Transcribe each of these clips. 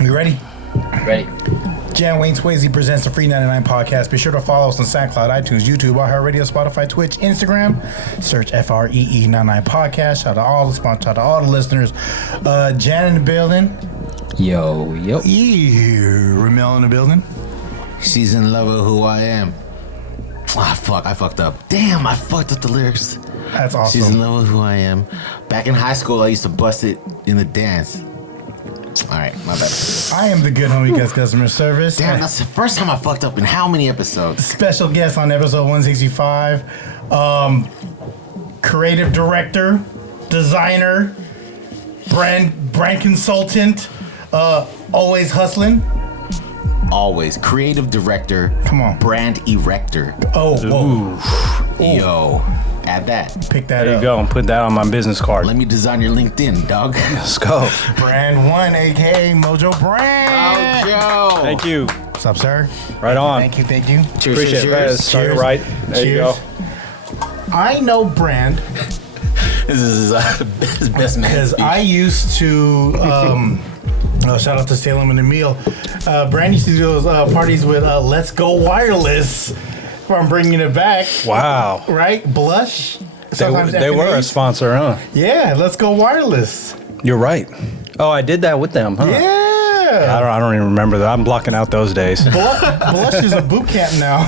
You ready? Ready. Jan Wayne Swayze presents the FREE99 podcast. Be sure to follow us on SoundCloud, iTunes, YouTube, iHeartRadio, Spotify, Twitch, Instagram. Search FREE99 podcast. Shout out to all the sponsors, shout out to all the listeners. Jan in the building. Yo. Rommel in the building. She's in love with who I am. Ah, fuck, I fucked up. Damn, I fucked up the lyrics. That's awesome. She's in love with who I am. Back in high school, I used to bust it in the dance. All right, my bad. I am the good homie Gus Customer Service. Damn, that's the first time I fucked up in how many episodes? Special guest on episode 165. Creative director, designer, brand consultant, always hustling. Always. Creative director. Come on. Brand erector. Oh, whoa. Yo, add that. Pick that There up. you go, and put that on my business card. Let me design your LinkedIn, dog. Let's go. Brand1, aka Mojo Brand. Joe. Thank you. What's up, sir? Right on. Thank you. Cheers, Appreciate cheers, it. cheers. Started right. There you go. I know Brand This is his best man because speech. I used to. Shout out to Salem and Emil. Brand used to do those parties with Let's Go Wireless. If I'm bringing it back, Wow. right? Blush. They Sometimes were a F&As. sponsor, huh? Yeah, Let's Go Wireless. You're right. Oh, I did that with them, huh? Yeah. I don't even remember that. I'm blocking out those days. Blush is a boot camp now,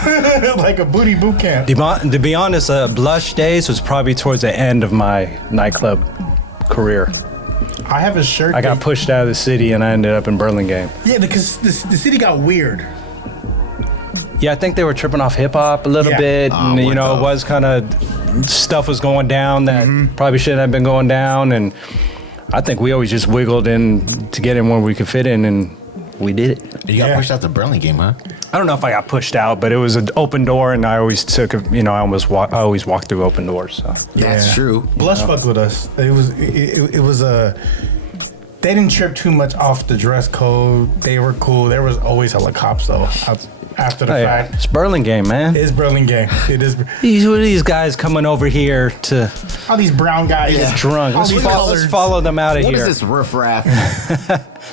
like a booty boot camp. To be honest, Blush days was probably towards the end of my nightclub career. I have a shirt. I got pushed out of the city and I ended up in Burlingame. Yeah, because the city got weird. Yeah, I think they were tripping off hip hop a little Yeah. bit, and what it the- was kind of stuff was going down that probably shouldn't have been going down, and I think we always just wiggled in to get in where we could fit in, and we did it. You got Yeah. pushed out the Burlingame, huh? I don't know if I got pushed out, but it was an open door, and I always took, I always walked through open doors. So. That's Yeah. true. Blush fucked with us. It was a. They didn't trip too much off the dress code. They were cool. There was always hella cops though. After the Hey, fact, it's Burlingame, man. it's Burlingame. It is. What are these guys coming over here to All these brown guys. Yeah. drunk? All Let's, these let's follow them out of What here. is this riffraff?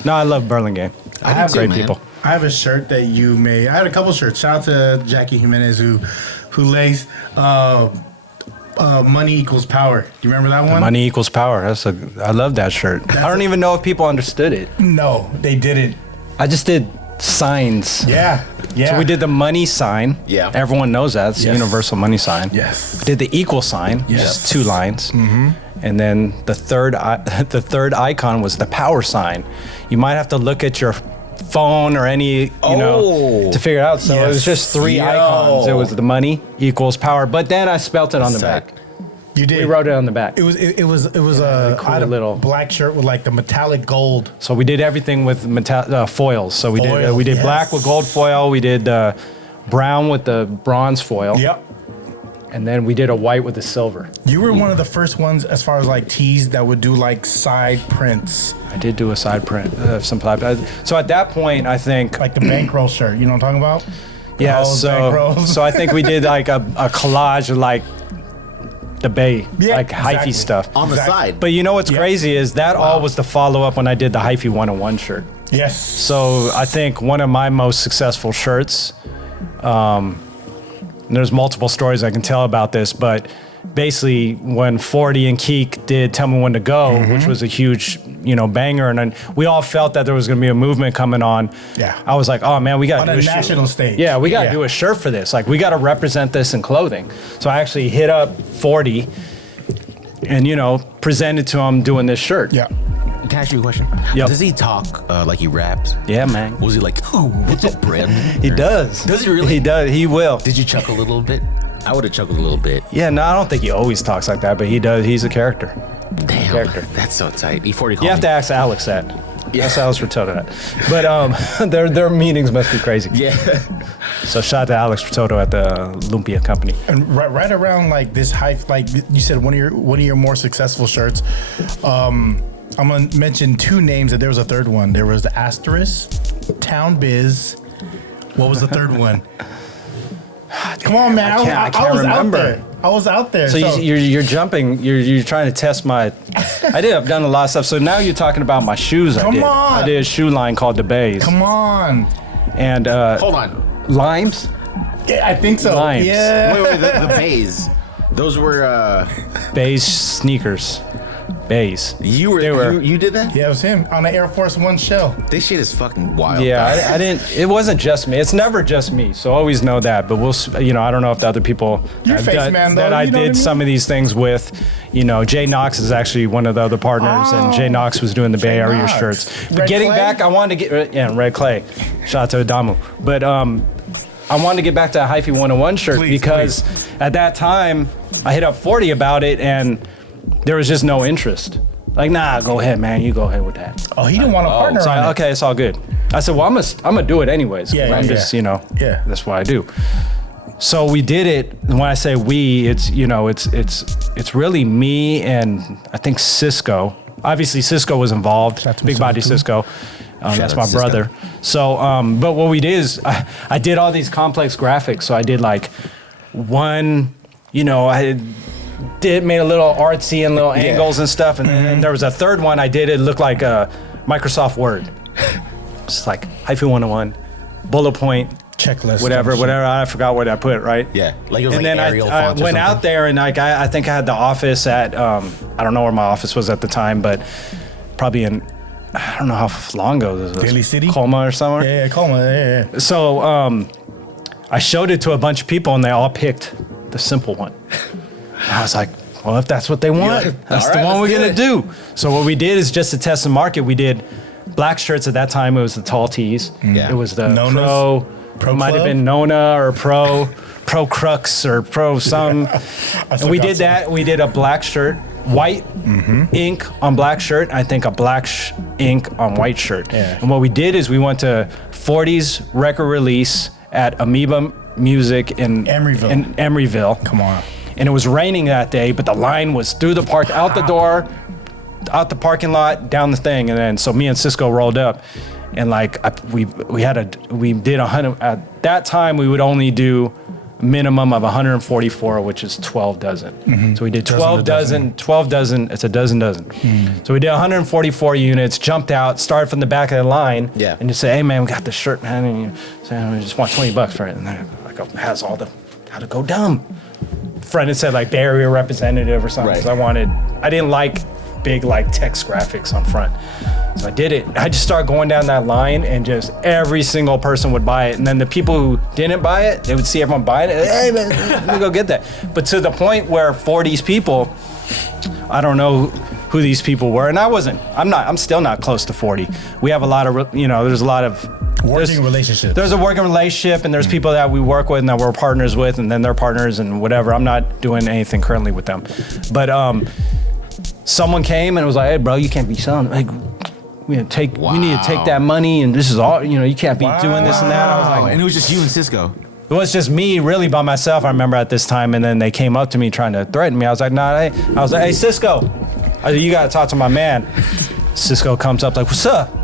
No, I love Burlingame. I have do too, Great man. people. I have a shirt that you made. I had a couple shirts. Shout out to Jackie Jimenez who laced money equals power. Do you remember that one? Money equals power. I love that shirt. I don't even know if people understood it. No, they didn't. I just did signs. Yeah. So we did the money sign. Yeah. Everyone knows that. It's the Yes. universal money sign. Yes. We did the equal sign. Yes. Just 2 lines. Mm-hmm. And then the third icon was the power sign. You might have to look at your phone or any, to figure it out. So it was just 3 Yo. icons. It was the money equals power. But then I spelt it on the back. You did. We wrote it on the back. It was a cool I had a little- black shirt with like the metallic gold. So we did everything with foils. So we Foils, did yes. black with gold foil. We did brown with the bronze foil. Yep. And then we did a white with the silver. You were one of the first ones as far as like tees that would do like side prints. I did do a side print, some type. So at that point, I think, Like the bankroll shirt. You know what I'm talking about? yeah. All those So bankrolls. so I think we did like a collage of like the Bay, Yeah, like exactly. hyphy stuff. On the Exactly. side. But you know what's Yeah. crazy is that all was the follow up when I did the hyphy 101 shirt. Yes. So I think one of my most successful shirts, and there's multiple stories I can tell about this, but basically when 40 and Keek did Tell Me When to Go, which was a huge, banger, and then we all felt that there was going to be a movement coming on. Yeah. I was like, oh man, we got On to a do a shirt. national stage. Yeah, we got to Yeah. do a shirt for this. Like we got to represent this in clothing. So I actually hit up 40 and, presented to him doing this shirt. Yeah. Can I ask you a question? Yep. Does he talk like he raps? Yeah, man. Was he like, oh, what's up, Brad? He does. Does he really? He does. He will. Did you chuckle a little bit? I would have chuckled a little bit. Yeah, no, I don't think he always talks like that, but he does. He's a character. Damn, Character. that's so tight. E40 called You have me. to ask Alex that. Yeah. That's Alex Rototo that. But their meetings must be crazy. Yeah. So shout out to Alex Rototo at the Lumpia Company. And right around like this hype, like you said, one of your more successful shirts. I'm gonna mention 2 names, and there was a third one. There was the Asterisk, Town Biz. What was the third one? Come on, man. I can't was remember. out there. I was out there. So you're jumping. You're trying to test my. I've done a lot of stuff. So now you're talking about my shoes. Come on. I did a shoe line called the Bays. Come on. And Hold on. limes. Yeah, I think so. Limes. Yeah. Wait, the Bays. Those were Bays sneakers. Bays. you did that? Yeah, it was him on the Air Force One shell. This shit is fucking wild. Yeah, I didn't. It wasn't just me. It's never just me. So always know that. But I don't know if the other people Your face, man, though, that I you know what I did mean? some of these things with. Jay Knox is actually one of the other partners, and Jay Knox was doing the Bay Area Knox. shirts. But Red getting Clay? back, I wanted to get Red Clay. Shout out to Adamu. But I wanted to get back to a Hyphy 101 shirt Please, because at that time I hit up 40 about it, and there was just no interest. Like, nah, go ahead, man. You go ahead with that. Oh, he didn't want to partner So on it. okay, it's all good. I said, well, I'm gonna do it anyways. Yeah, I'm yeah, just, yeah. Yeah. that's what I do. So we did it. And when I say we, it's it's really me and I think Cisco. Obviously, Cisco was involved. Shout out to Big Mr. body Cisco. Cisco. Shout That's out my to Cisco. brother. So, but what we did is I did all these complex graphics. So I did like one, I made a little artsy and little angles and stuff. And then there was a third one I did. It looked like a Microsoft Word. It's like Hyphy 101, bullet point, Checklist. whatever. I forgot what I put, right? Yeah. Like it was And like then Arial I font or went out something. there and like I think I had the office at I don't know where my office was at the time, but probably in I don't know how long ago this was. Daly City? Colma or somewhere. Yeah, Colma. Yeah. So I showed it to a bunch of people and they all picked the simple one. And I was like, well, if that's what they want, Yeah. that's All the right, one we're let's gonna do do. So what we did is just to test the market. We did black shirts at that time. It was the tall tees. Yeah. It was the Nonas? Pro. Pro Might have Club? been Nona or Pro Crux or Pro some. And we did that. We did a black shirt, white ink on black shirt. I think a black ink on white shirt. Yeah. And what we did is we went to 40's record release at Amoeba Music in Emeryville. Come on. And it was raining that day, but the line was through the park, out the door, out the parking lot, down the thing, and then so me and Cisco rolled up, and like we did 100. At that time, we would only do a minimum of 144, which is 12 dozen. So we did 12 dozen. 12 dozen. It's a dozen. So we did 144 units. Jumped out, started from the back of the line, Yeah. and just say, "Hey man, we got this shirt, man, and you say we just want $20 for it." And then like has all the how to go dumb. Friend had said like Bay Area representative or something. Right. 'Cause I didn't like big like text graphics on front. So I did it. I just started going down that line and just every single person would buy it. And then the people who didn't buy it, they would see everyone buying it. Hey man, let me go get that. But to the point where for these people, I don't know who these people were. And I'm still not close to 40. We have a lot of, there's a lot of Working relationships. There's a working relationship, and there's people that we work with and that we're partners with, and then they're partners and whatever. I'm not doing anything currently with them, but someone came and was like, "Hey, bro, you can't be selling. Like, we need to take that money, and this is all. You can't be doing this and that." I was Oh, like, and it was just you and Cisco. it was just me, really by myself. I remember at this time, and then they came up to me trying to threaten me. I was like, "Nah." I was like, "Hey, Cisco, you gotta talk to my man." Cisco comes up like, "What's up?"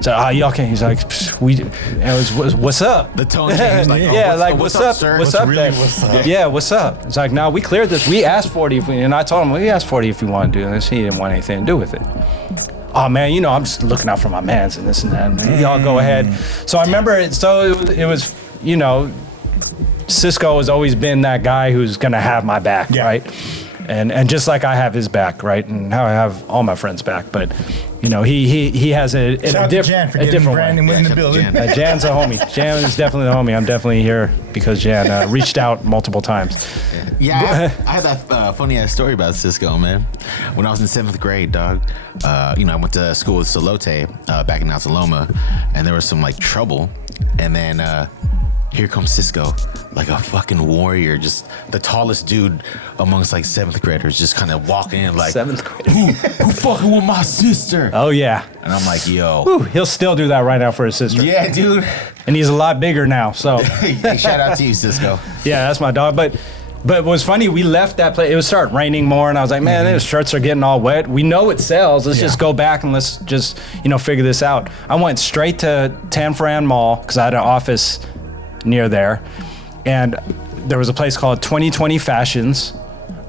So, y'all can't. He's like, what's up? The tone changed. Like, what's up, sir? what's up, really then? what's up? Yeah, what's up? It's like, no, we cleared this. We asked 40 and I told him we asked 40 if we want to do this. He didn't want anything to do with it. Oh man, I'm just looking out for my mans and this and that. And y'all go ahead. So I remember it. So it was, Cisco has always been that guy who's gonna have my back, right? And just like I have his back, right? And how I have all my friends' back, but he has a Shout out to Jan for getting Brandon in the building. Jan's a homie. Jan is definitely the homie. I'm definitely here because Jan reached out multiple times. Yeah, I have that funny ass story about Cisco, man. When I was in 7th grade, dog, I went to school with Salote back in Altaloma, and there was some like trouble, and then here comes Cisco, like a fucking warrior, just the tallest dude amongst like 7th graders, just kind of walking in like 7th grade. Who fucking with my sister? Oh yeah. And I'm like, yo. Whew, he'll still do that right now for his sister. Yeah, dude. And he's a lot bigger now, so. Hey, shout out to you, Cisco. Yeah, that's my dog. But what's funny, we left that place. It was starting raining more, and I was like, man, those shirts are getting all wet. We know it sells. Let's just go back and let's just figure this out. I went straight to Tan Fran Mall because I had an office near there, and there was a place called 2020 Fashions,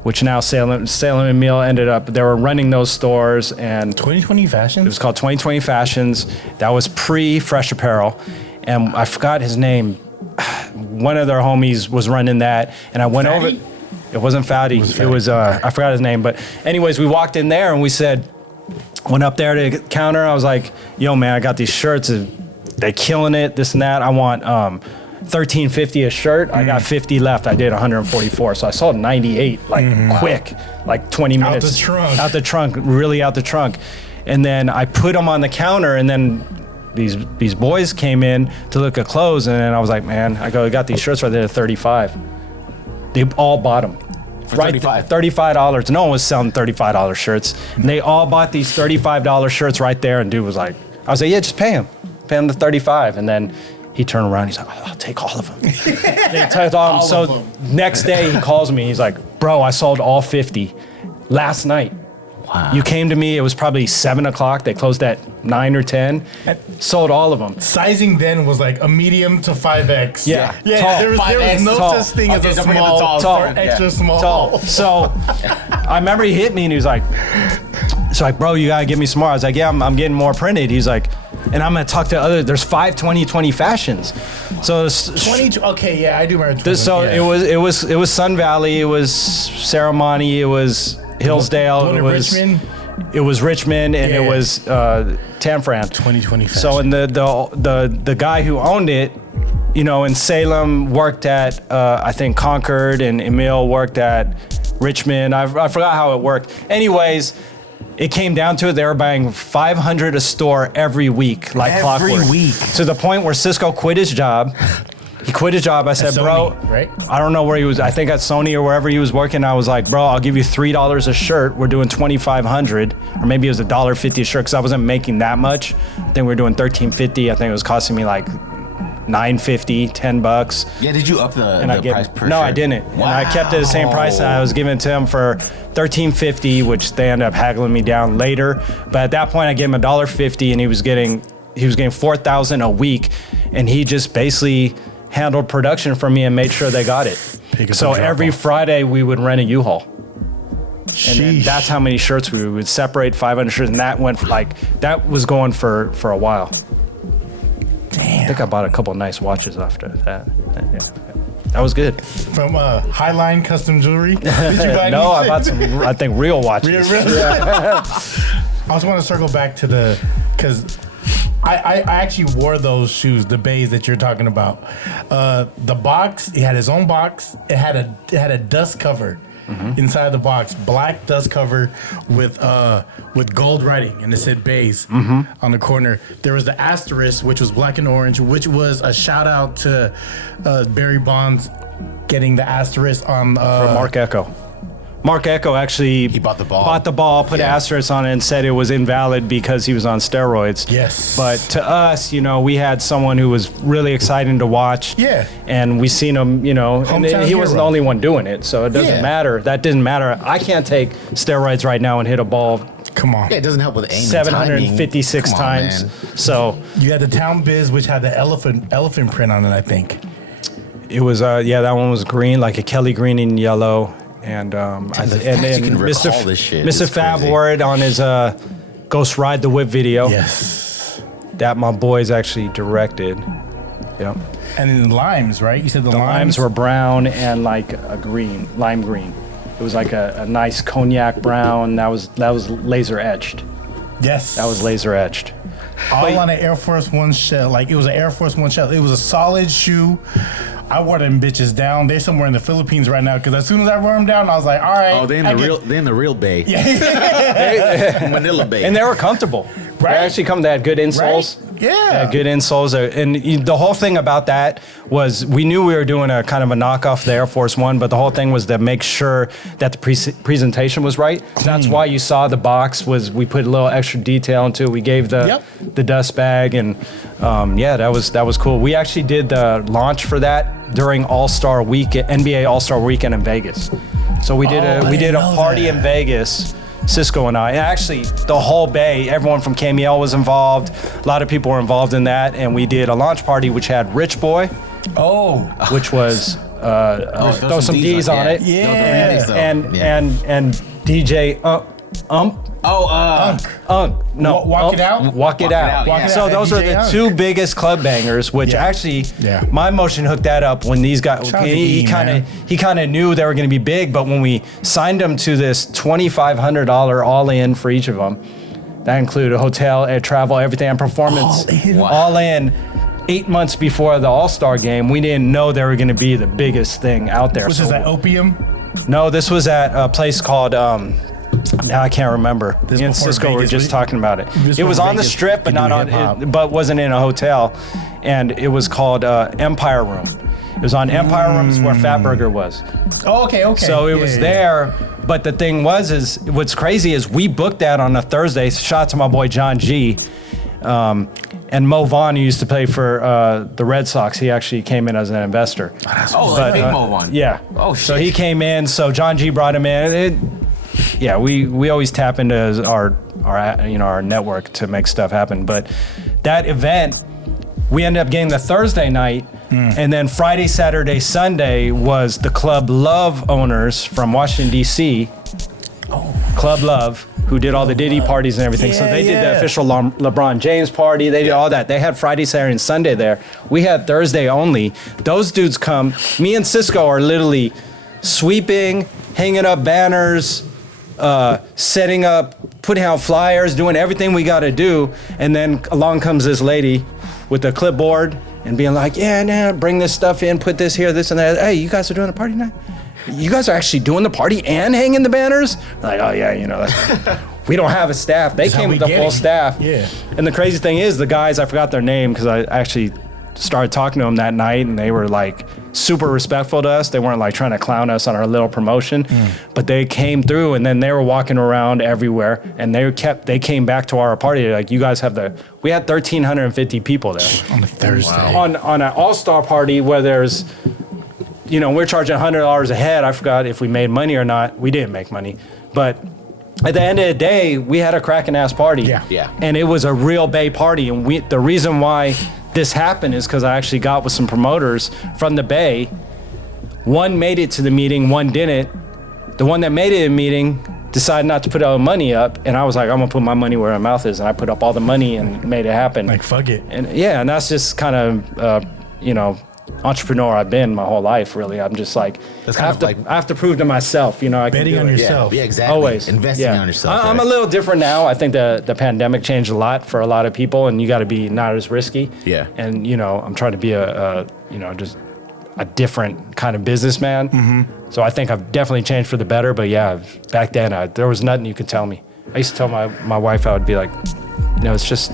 which now Salem and Meal ended up, they were running those stores, and 2020 Fashion? it was called 2020 Fashions. That was pre-Fresh Apparel, and I forgot his name. One of their homies was running that, and I went over. It wasn't Fatty. It was I forgot his name, but anyways, we walked in there and we said, went up there to the counter. I was like, "Yo, man, I got these shirts. They're killing it. This and that. I want $13.50 a shirt. I got 50 left. I did 144, so I sold 98 quick, like 20 minutes out the trunk, really out the trunk, and then I put them on the counter, and then these boys came in to look at clothes, and then I was like, man, I got these shirts right there at 35. They all bought them. For $35. $35. No one was selling $35 shirts. And they all bought these $35 shirts right there, and dude was like, I was like, yeah, just pay him. Pay him the 35. And then he turned around, he's like, oh, I'll take all of them. They took all of them. So next day he calls me, he's like, bro, I sold all 50 last night. Wow. You came to me, it was probably 7 o'clock. They closed at 9 or 10. Sold all of them. Sizing then was like a medium to 5X. Yeah. Tall. There was no Tall. such thing as a small, tall, extra small. Tall. So I remember he hit me and he was like, bro, you gotta give me some more. I was like, yeah, I'm getting more printed. He's like, and I'm gonna talk to there's 5 2020 Fashions. So 20, okay, yeah, I do remember 20. So yeah. it was Sun Valley, it was Ceremony, it was Hillsdale, it was Richmond, and it was Tanfran. 2020 Fashion. So and the guy who owned it, in Salem worked at I think Concord, and Emil worked at Richmond. I forgot how it worked. Anyways, it came down to it. They were buying 500 a store every week, like clockwork. Every week. To the point where Cisco quit his job. He quit his job. I said, Sony, bro, right? I don't know where he was. I think at Sony or wherever he was working. I was like, bro, I'll give you $3 a shirt. We're doing $2,500, or maybe it was $1.50 a shirt because I wasn't making that much. I think we were doing $13.50. I think it was costing me like $9.50, $10. Yeah, did you up the price per shirt? No, I didn't. Wow. And I kept it the same price, and I was giving it to him for $13.50, which they ended up haggling me down later. But at that point, I gave him $1.50, and he was getting $4,000 a week, and he just basically handled production for me and made sure they got it. So every Friday we would rent a U-Haul. And then that's how many shirts we would separate, 500 shirts, and that was going for a while. Damn. I think I bought a couple nice watches after that. Yeah. That was good. From Highline Custom Jewelry? Did you buy No, I bought some, I think, real watches. Real? Yeah. I just want to circle back to because I actually wore those shoes, the bays that you're talking about. The box, it had its own box. It had a dust cover inside the box, black dust cover with gold writing, and it said bays on the corner. There was the asterisk, which was black and orange, which was a shout out to Barry Bonds getting the asterisk on from Mark Echo. Mark Echo actually bought the ball, put an asterisk on it, and said it was invalid because he was on steroids. Yes. But to us, we had someone who was really exciting to watch. Yeah. And we seen him, and he wasn't the only one doing it, so it doesn't matter. That didn't matter. I can't take steroids right now and hit a ball. Come on. Yeah, it doesn't help with aim. 756 times. Man. So you had the Town Biz, which had the elephant print on it, I think. it was that one was green, like a Kelly green and yellow. And then Mr. Fab wore it on his Ghost Ride the Whip video. Yes. That my boys actually directed. Yep. And then the limes, right? You said the limes were brown and like a green, lime green. It was like a nice cognac brown. That was laser etched. Yes. That was laser etched. All on an Air Force One shell. Like it was an Air Force One shell. It was a solid shoe. I wore them bitches down. They're somewhere in the Philippines right now. Because as soon as I wore them down, I was like, all right. Oh, they're in the real bay. Yeah. Manila Bay. And they were comfortable. Right. They actually they had good insoles. Right? Yeah. Good insoles. And the whole thing about that was we knew we were doing a kind of a knockoff of the Air Force One, but the whole thing was to make sure that the presentation was right. So that's why you saw the box we put a little extra detail into it. We gave the dust bag, and that was cool. We actually did the launch for that during All-Star Weekend, NBA All-Star Weekend in Vegas. So we did a party in Vegas. Cisco and I, and actually the whole bay, everyone from KML was involved. A lot of people were involved in that, and we did a launch party which had Rich Boy, which was Throw some D's on it. Yeah. And DJ Unk. No, Walk It Out? Walk It Out. Walk It So Out. those are DJ the Unk. two biggest club bangers, which actually, my motion hooked that up when these guys. Shout out to He E, kind man. of knew they were going to be big, but when we signed them to this $2,500 all in for each of them, that included hotel, air travel, everything, and performance, all in. 8 months before the All-Star game, we didn't know they were going to be the biggest thing out there. Was this at Opium? No, this was at a place called. Now I can't remember. Me and before Cisco were Vegas, just talking about it. This It was before on the Vegas strip, but could not do on. hip-hop. But wasn't in a hotel, and it was called Empire Room. It was on Empire Rooms where Fatburger was. Oh, okay. So it was there. But the thing is what's crazy is we booked that on a Thursday. Shout out to my boy John G. And Mo Vaughn, who used to play for the Red Sox, he actually came in as an investor. Like Big Mo one. Yeah. Oh, shit. So he came in. So John G brought him in. We always tap into our network to make stuff happen. But that event, we ended up getting the Thursday night, and then Friday, Saturday, Sunday was the Club Love owners from Washington D.C. Club Love, who did all the Diddy parties and everything. So they did the official LeBron James party. They did all that. They had Friday, Saturday, and Sunday there. We had Thursday only. Those dudes come. Me and Cisco are literally sweeping, hanging up banners, setting up, putting out flyers, doing everything we got to do. And then along comes this lady with a clipboard and being like, bring this stuff in, put this here, this and that. Hey, you guys are doing a party night? You guys are actually doing the party and hanging the banners? Like, oh yeah, that's, we don't have a staff. They came with the full staff. Yeah. And the crazy thing is, the guys, I forgot their name because I actually started talking to them that night, and they were like super respectful to us. They weren't like trying to clown us on our little promotion, but they came through, and then they were walking around everywhere, and they came back to our party. Like, you guys have we had 1,350 people there On a Thursday. on an all-star party where there's, we're charging $100 a head. I forgot if we made money or not. We didn't make money. But at the end of the day, we had a cracking ass party. Yeah. And it was a real Bay party. And the reason why this happened is because I actually got with some promoters from the Bay. One made it to the meeting, one didn't. The one that made it in the meeting decided not to put all the money up. And I was like, I'm going to put my money where my mouth is. And I put up all the money and made it happen. Like, fuck it. And and that's just kind of, entrepreneur I've been my whole life, really. I'm just like, That's I kind have of to, like- I have to prove to myself, I can Betting do on it. yourself. Yeah, exactly. Always. Investing on yourself. I'm a right? little different now. I think the pandemic changed a lot for a lot of people, and you got to be not as risky. Yeah. And I'm trying to be just a different kind of businessman. Mm-hmm. So I think I've definitely changed for the better. But yeah, back then there was nothing you could tell me. I used to tell my wife, I would be like, it's just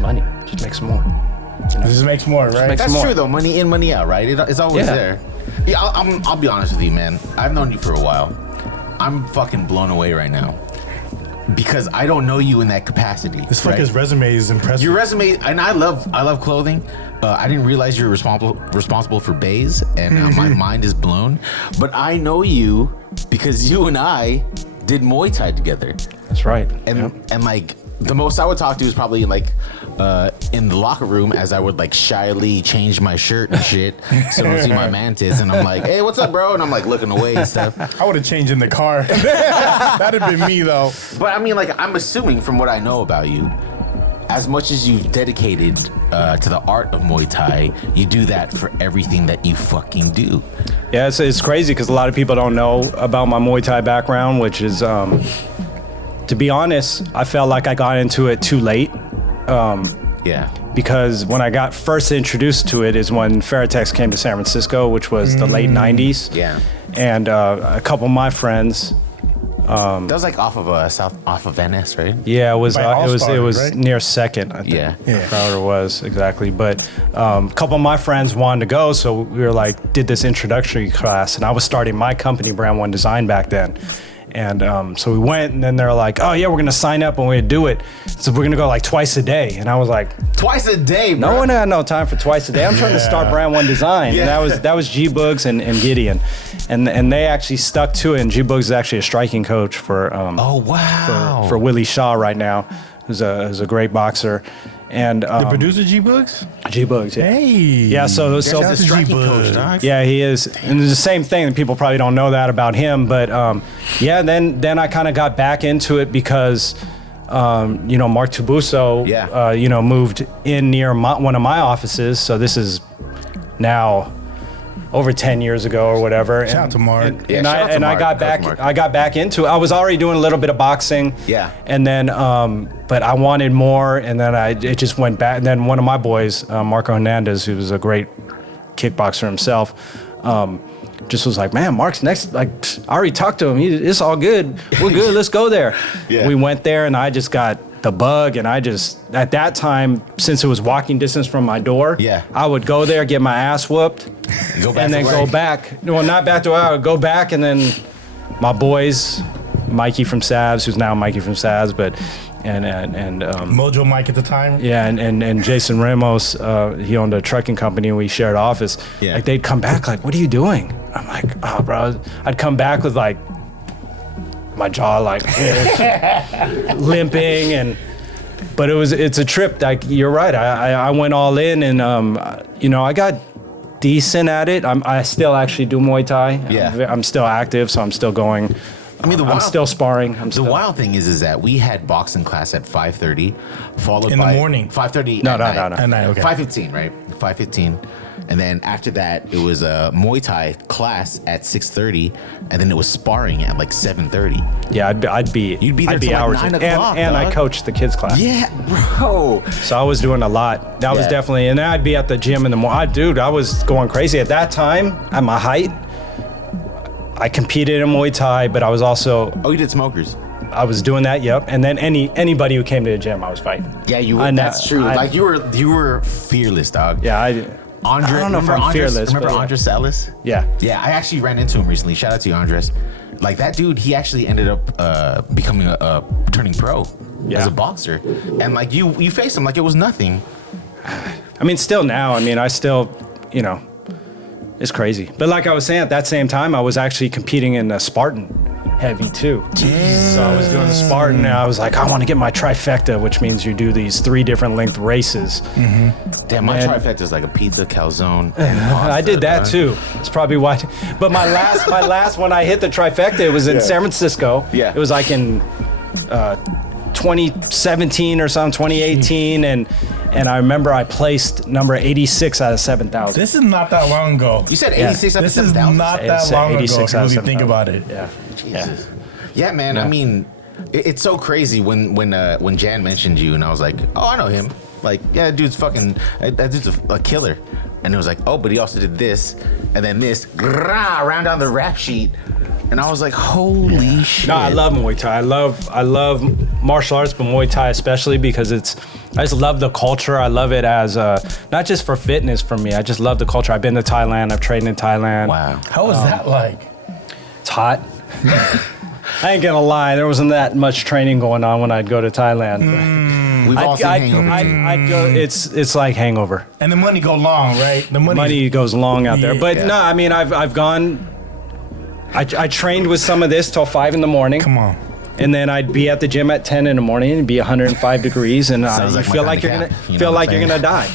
money. Just make some more. This makes more, right? makes- That's more. true though. Money in, money out, right? It's always Yeah. there. Yeah, I'll be honest with you, man. I've known you for a while. I'm fucking blown away right now because I don't know you in that capacity. This right? fucker's resume is impressive. Your resume, and I love clothing. I didn't realize you were responsible for Bays, and my mind is blown. But I know you because you and I did Muay Thai together, That's right. and like the most I would talk to is probably like in the locker room as I would like shyly change my shirt and shit so don't see my mantis, and I'm like, hey, what's up, bro? And I'm like looking away and stuff. I would have changed in the car. That'd have been me, though. But I mean, like, I'm assuming from what I know about you, as much as you've dedicated to the art of Muay Thai, you do that for everything that you fucking do. Yeah, it's crazy because a lot of people don't know about my Muay Thai background, which is, to be honest, I felt like I got into it too late. Yeah. Because when I got first introduced to it is when Ferritex came to San Francisco, which was the late 90s. Yeah. And a couple of my friends, That was like off of NS, right? yeah, it was By it was All-Star, right? near Second, I think. Yeah. I forgot what it was exactly. But a couple of my friends wanted to go, so we were like, did this introductory class, and I was starting my company, Brand1 Design, back then. And so we went, and then they're like, oh yeah, we're gonna sign up and we're gonna do it. So we're gonna go like twice a day. And I was like, Twice a day, bro. no one had no time for twice a day. I'm trying to start Brand1 Design. Yeah. And that was G Boogs and Gideon. And they actually stuck to it, and G Boogs is actually a striking coach for Oh wow. for Willie Shaw right now, who's a great boxer. And The producer G Boogs. G Boogs, yeah. Hey. Yeah, so That's a striking coach, dog. yeah, he is, and it's the same thing. And people probably don't know that about him, but yeah. Then I kind of got back into it because Mark Tubuso, moved in near one of my offices. So this is now over 10 years ago or whatever. Shout out to Mark. I got back. I got back into it. I was already doing a little bit of boxing. Yeah. And then, but I wanted more, and then it just went back. And then one of my boys, Marco Hernandez, who was a great kickboxer himself, just was like, man, Mark's next. Like, I already talked to him. It's all good. We're good. Let's go there. Yeah. We went there, and I just got the bug, and I just, at that time, since it was walking distance from my door, I would go there, get my ass whooped, and then go back. Well, not back to where I would go back, and then my boys, Mikey from Savs, who's now Mikey from Savs, but and Mojo Mike at the time. Yeah, and Jason Ramos, he owned a trucking company, and we shared office. Yeah. Like, they'd come back like, what are you doing? I'm like, oh, bro. I'd come back with like my jaw like limping, but it's a trip. Like, you're right. I went all in, and I got decent at it. I still actually do Muay Thai. Yeah. I'm still active, so I'm still going. I mean, I'm still sparring. The wild thing is that we had boxing class at 5:30, followed In by the morning. 5:30. No. At night, okay. 5:15, right? 5:15, and then after that, it was a Muay Thai class at 6:30, and then it was sparring at like 7:30. Yeah, I'd be. You'd be there I'd be till like hours. 9 o'clock, and I dog. coached the kids class. Yeah, bro. So I was doing a lot. That was Yeah. definitely, and then I'd be at the gym in the morning. Dude, I was going crazy at that time. At my height, I competed in Muay Thai, but I was also. Oh, you did smokers. I was doing that, yep. And then anybody who came to the gym, I was fighting. Yeah, you were. That's true. Like you were fearless, dog. Yeah, Andre, I don't know if I'm fearless. Remember but yeah. Andres Salas? Yeah. Yeah, I actually ran into him recently. Shout out to you, Andres. Like, that dude, he actually ended up becoming a turning pro as a boxer. And like you faced him like it was nothing. I mean, still now. I mean, I still, it's crazy. But like I was saying, at that same time, I was actually competing in the Spartan heavy too. So I was doing the Spartan, and I was like, I want to get my trifecta, which means you do these 3 different length races. Damn, my trifecta is like a pizza, calzone. I did that too. It's probably why. But my last when I hit the trifecta, it was in San Francisco. Yeah. It was like in 2017 or something, 2018, and I remember I placed number 86 out of 7,000. This is not that long ago. You said 86 out of This is 7,000? not that long ago. If you really think about it. Yeah. Jesus. Yeah, man. I mean, it's so crazy when Jan mentioned you, and I was like, oh, I know him. Like, yeah, that dude's a killer. And it was like, oh, but he also did this, and then this, round down the rap sheet. And I was like, holy shit. No, I love Muay Thai. I love martial arts, but Muay Thai especially because I just love the culture. I love it as not just for fitness for me. I just love the culture. I've been to Thailand. I've trained in Thailand. Wow. How was that like? It's hot. I ain't gonna lie. There wasn't that much training going on when I'd go to Thailand. We've all seen Hangover. I'd go. It's like Hangover. And the money go long, right? The Money goes long out there. But Yeah. no, I mean I've gone. I trained with some of this till 5 a.m. Come on. And then I'd be at the gym at 10 in the morning. It'd be 105 degrees, and Sounds you like my feel like you're kind gonna of cap. You know feel what like I'm you're saying? gonna die.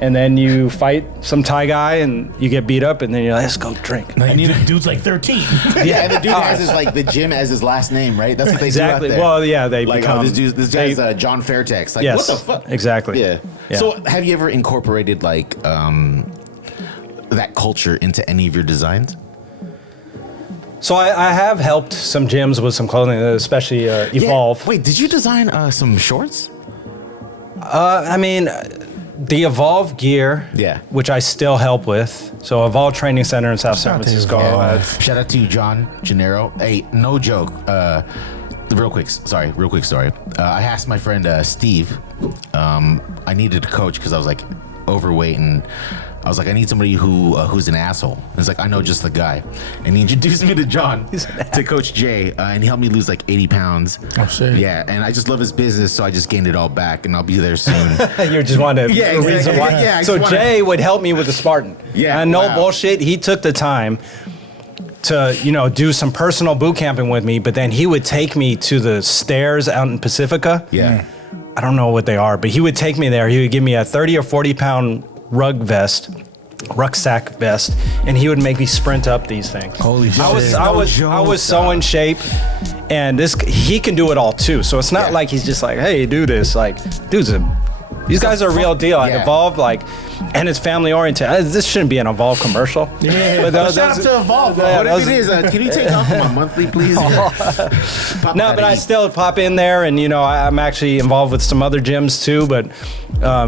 And then you fight some Thai guy, and you get beat up, and then you're like, let's go drink. Like, dude's like 13. Yeah, and the dude has the gym as his last name, right? That's what they Exactly. do out there. Well, yeah, they like, become. this guy's John Fairtex. Like, Yes, what the fuck? exactly. Yeah. Yeah. So, have you ever incorporated like that culture into any of your designs? So I have helped some gyms with some clothing, especially Evolve. Yeah. Wait, did you design some shorts? I mean, the Evolve gear, which I still help with. So Evolve Training Center in South San Francisco. Shout out to you, John Gennaro. Hey, no joke. Real quick story. I asked my friend Steve. I needed a coach because I was like overweight, and I was like, I need somebody who's an asshole. And he's like, I know just the guy. And he introduced me to John, to Coach Jay, and he helped me lose like 80 pounds. Oh, shit. Yeah, and I just love his business, so I just gained it all back, and I'll be there soon. You just want to reason why. Yeah, so Jay would help me with the Spartan. Yeah, and no wow. bullshit. He took the time to do some personal boot camping with me, but then he would take me to the stairs out in Pacifica. Yeah. I don't know what they are, but he would take me there. He would give me a 30 or 40 pound rucksack vest, and he would make me sprint up these things. Holy shit. I was so in shape, and he can do it all too. So it's not like he's just like, hey, do this. Like, these guys are a real deal. Like, Evolve, like, and it's family oriented. This shouldn't be an Evolve commercial. Yeah, but shout out to Evolve. What if it is? Can you take off my monthly, please? No, but I still pop in there, and I'm actually involved with some other gyms too. But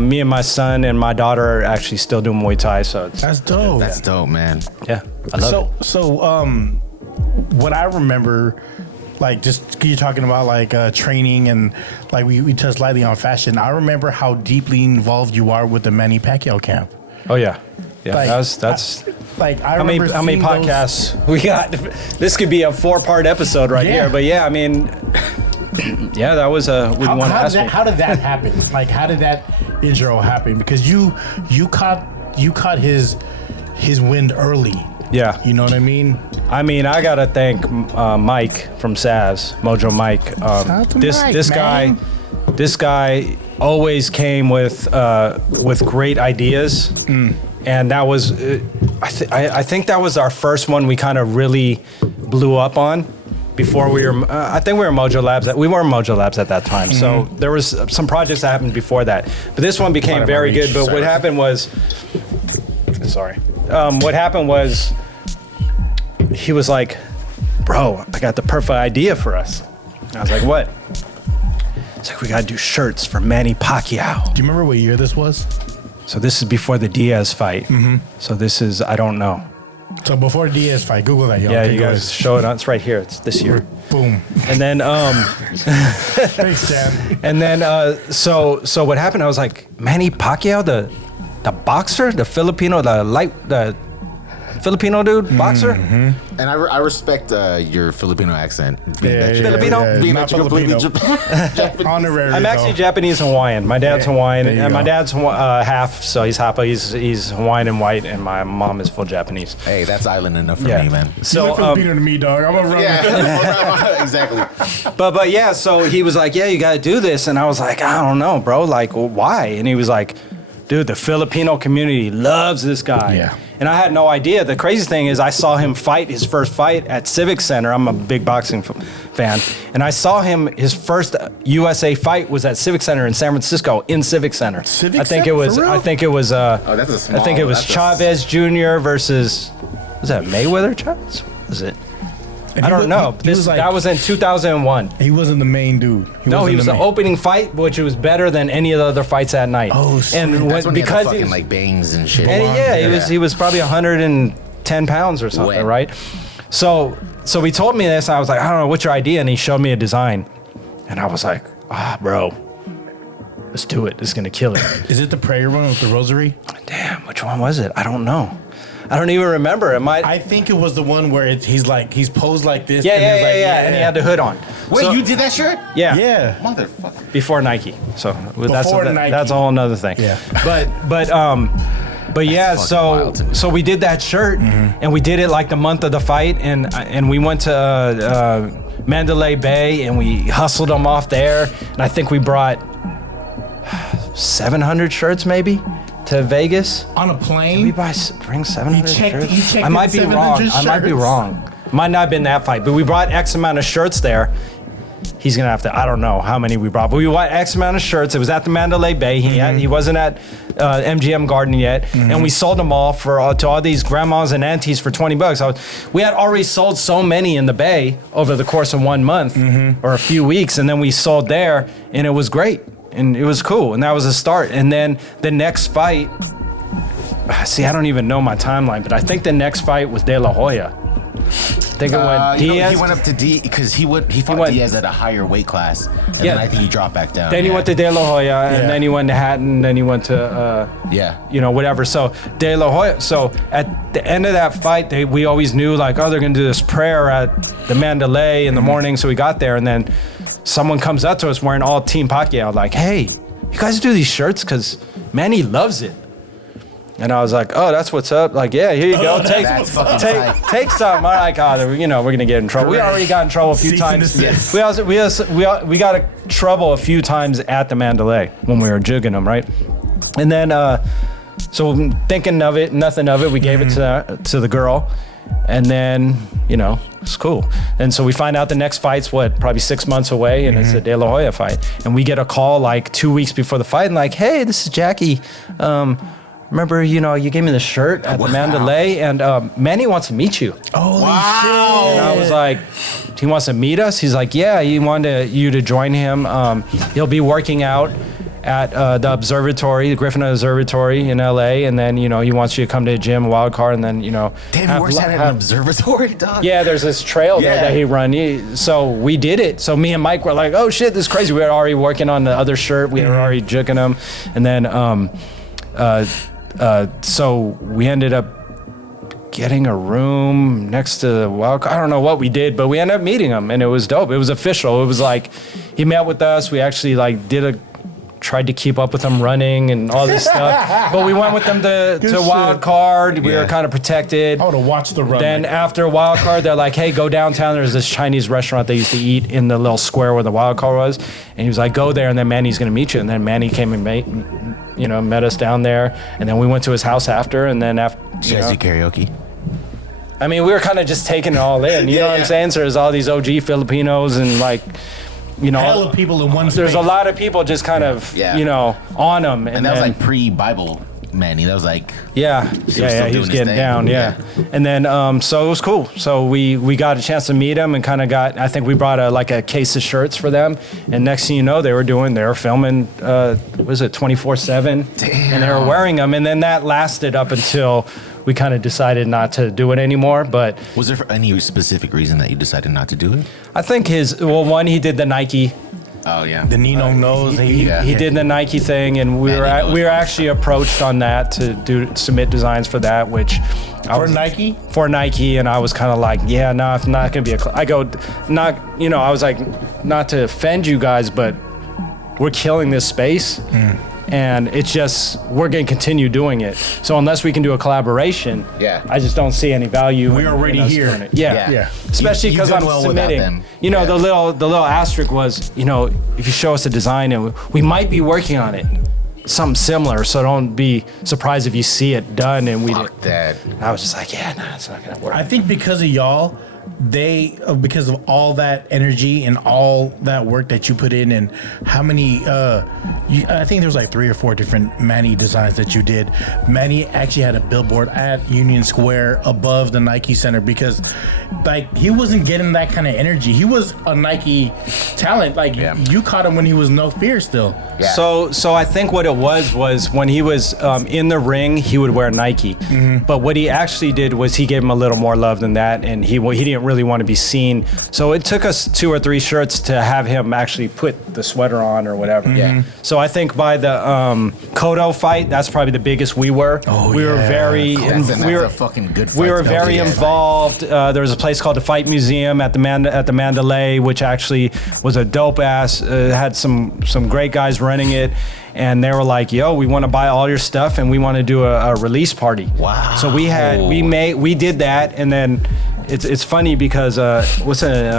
me and my son and my daughter are actually still doing Muay Thai. So that's dope. That's dope, man. Yeah, I love it. So, what I remember, like, just you're talking about like training and like we touched lightly on fashion. I remember how deeply involved you are with the Manny Pacquiao camp. Oh yeah, Like, that's. How many podcasts we got? This could be a 4-part episode right here. But yeah, I mean, yeah, that was a. How did that happen? Like, how did that intro happen? Because you caught his wind early. Yeah. You know what I mean? I mean, I gotta thank Mike from Savs, Mojo Mike. This guy always came with great ideas, and that was, I think that was our first one we kind of really blew up on. Before we were, I think we were Mojo Labs. We weren't Mojo Labs at that time, so there was some projects that happened before that. But this one became very good. But what happened was, what happened was, he was like, bro, I got the perfect idea for us. I was like, what? It's like, we gotta do shirts for Manny Pacquiao. Do you remember what year this was? So this is before the Diaz fight. So this is, I don't know. So before the Diaz fight, Google that. Yeah, you guys show it on. It's right here. It's this year. Boom. And then, Thanks, Chad. and then, so what happened? I was like, Manny Pacquiao, the boxer, the Filipino dude, boxer. And I respect your Filipino accent. Filipino? Being Not that you're completely Filipino. Honorary. I'm actually Japanese Hawaiian. My dad's Hawaiian, and my dad's half, so he's half. He's Hawaiian and white, and my mom is full Japanese. Hey, that's island enough for me, man. So you're Filipino to me, dog. I'm a rubber. Yeah, exactly. But yeah, so he was like, yeah, you got to do this, and I was like, I don't know, bro. Like, well, why? And he was like, dude, the Filipino community loves this guy. Yeah. And I had no idea. The crazy thing is I saw him fight his first fight at Civic Center. I'm a big boxing fan. And I saw him, his first USA fight was at Civic Center in San Francisco, in Civic Center. Civic I think Center? it was, For real? I think it was, that's a small, I think it was Chavez Jr. versus, was that Mayweather Chavez? What was it? And I don't know. That was in 2001. He wasn't the main dude. He was the opening fight, which was better than any of the other fights that night. Oh, sweet. and That's when because he had the fucking like bangs and shit. and he was probably 110 pounds or something, right? So he told me this, and I was like, I don't know, what's your idea? And he showed me a design, and I was like, bro, let's do it. This is gonna kill it. Is it the prayer one with the rosary? Damn, which one was it? I don't know. I don't even remember. I think it was the one where he's posed like this. Yeah, and and he had the hood on. Wait, So- you did that shirt? Yeah. Yeah. Motherfucker. Before Nike. So that's Nike. that's a whole nother thing. Yeah. But yeah, fucking so wild to me. so we did that shirt and we did it like the month of the fight, and we went to Mandalay Bay and we hustled them off there, and I think we brought 700 shirts maybe to Vegas. On a Did we plane? bring 700 shirts? You checked I might be in wrong. 700 I might be shirts? wrong. Might not have been that fight, but we brought X amount of shirts there. He's gonna have to. I don't know how many we brought, but we bought X amount of shirts. It was at the Mandalay Bay. He wasn't at MGM Garden yet, and we sold them all to all these grandmas and aunties for $20. We had already sold so many in the Bay over the course of 1 month or a few weeks, and then we sold there, and it was great, and it was cool, and that was a start. And then the next fight. See, I don't even know my timeline, but I think the next fight was De La Hoya. I think it went Diaz. He went up to D because he fought Diaz at a higher weight class, and then I think he dropped back down. Then he went to De La Hoya, and then he went to Hatton, then he went to whatever. So De La Hoya. So at the end of that fight, we always knew like, oh, they're gonna do this prayer at the Mandalay in the morning. So we got there, and then someone comes up to us wearing all Team Pacquiao, like, hey, you guys do these shirts because Manny loves it. And I was like, oh, that's what's up. Like, yeah, here you go. Take some. I'm like, oh, we're gonna get in trouble. We already got in trouble a few times. Yes. We got in trouble a few times at the Mandalay when we were jigging them, right? And then, so thinking of it, nothing of it, we gave it to the girl, and then it's cool. And so we find out the next fight's probably 6 months away, and it's the De La Hoya fight, and we get a call like 2 weeks before the fight, and like, hey, this is Jackie. Remember, you gave me the shirt at the Mandalay, and Manny wants to meet you. Holy shit! And I was like, he wants to meet us? He's like, yeah, he wanted you to join him. He'll be working out at the observatory, the Griffin Observatory in LA, and then he wants you to come to the gym, wild card, and then Damn, he works at an observatory, dog. Yeah, there's this trail there that he run. So we did it. So me and Mike were like, oh shit, this is crazy. We were already working on the other shirt. We were already juking him, and then so we ended up getting a room next to the wild card. I don't know what we did, but we ended up meeting him, and it was dope. It was official. It was like he met with us. We actually tried to keep up with them running and all this stuff. But we went with them to wild card. We were kind of protected. I would have watched the run. Then after wild card, they're like, hey, go downtown. There's this Chinese restaurant they used to eat in the little square where the wild card was. And he was like, go there, and then Manny's going to meet you. And then Manny came and met us down there. And then we went to his house after. And then after, Did you guys do karaoke? I mean, we were kind of just taking it all in. You know what I'm saying? So there's all these OG Filipinos and like, hell of people in one space. There's a lot of people just kind of, on them. And that was like pre-Bible Manny. That was like... he was getting down, And then, so it was cool. So we got a chance to meet him and kind of I think we brought a case of shirts for them. And next thing you know, they were filming, was it 24/7? Damn. And they were wearing them. And then that lasted up until we kind of decided not to do it anymore. But was there any specific reason that you decided not to do it? I think one, he did the Nike. Oh yeah, the Nino knows. He did the Nike thing, and we were actually approached on that to submit designs for that, which Nike. For Nike, and I was kind of like, yeah, no, it's not gonna be I was like, not to offend you guys, but we're killing this space. And it's just, we're going to continue doing it. So unless we can do a collaboration, I just don't see any value. We're already here. Yeah. Especially because I'm submitting. The little asterisk was, if you show us a design and we might be working on it, something similar. So don't be surprised if you see it done and we Fuck that. I was just like, it's not going to work. I think because of y'all, because of all that energy and all that work that you put in, and how many I think there was like 3 or 4 different Manny designs that you did. Manny actually had a billboard at Union Square above the Nike Center because he wasn't getting that kind of energy. He was a Nike talent. You caught him when he was no fear still. So I think what it was when he was in the ring, he would wear Nike. But what he actually did was he gave him a little more love than that, and he didn't really want to be seen. So it took us 2 or 3 shirts to have him actually put the sweater on or whatever. So I think by the Kodo fight, that's probably the biggest we were. We were very a fucking good fight. We were very involved. There was a place called the Fight Museum at the Mandalay, which actually was a dope ass. Had some great guys running it. And they were like, yo, we want to buy all your stuff and we want to do a release party. Wow. So we did that, and then it's funny because what's it,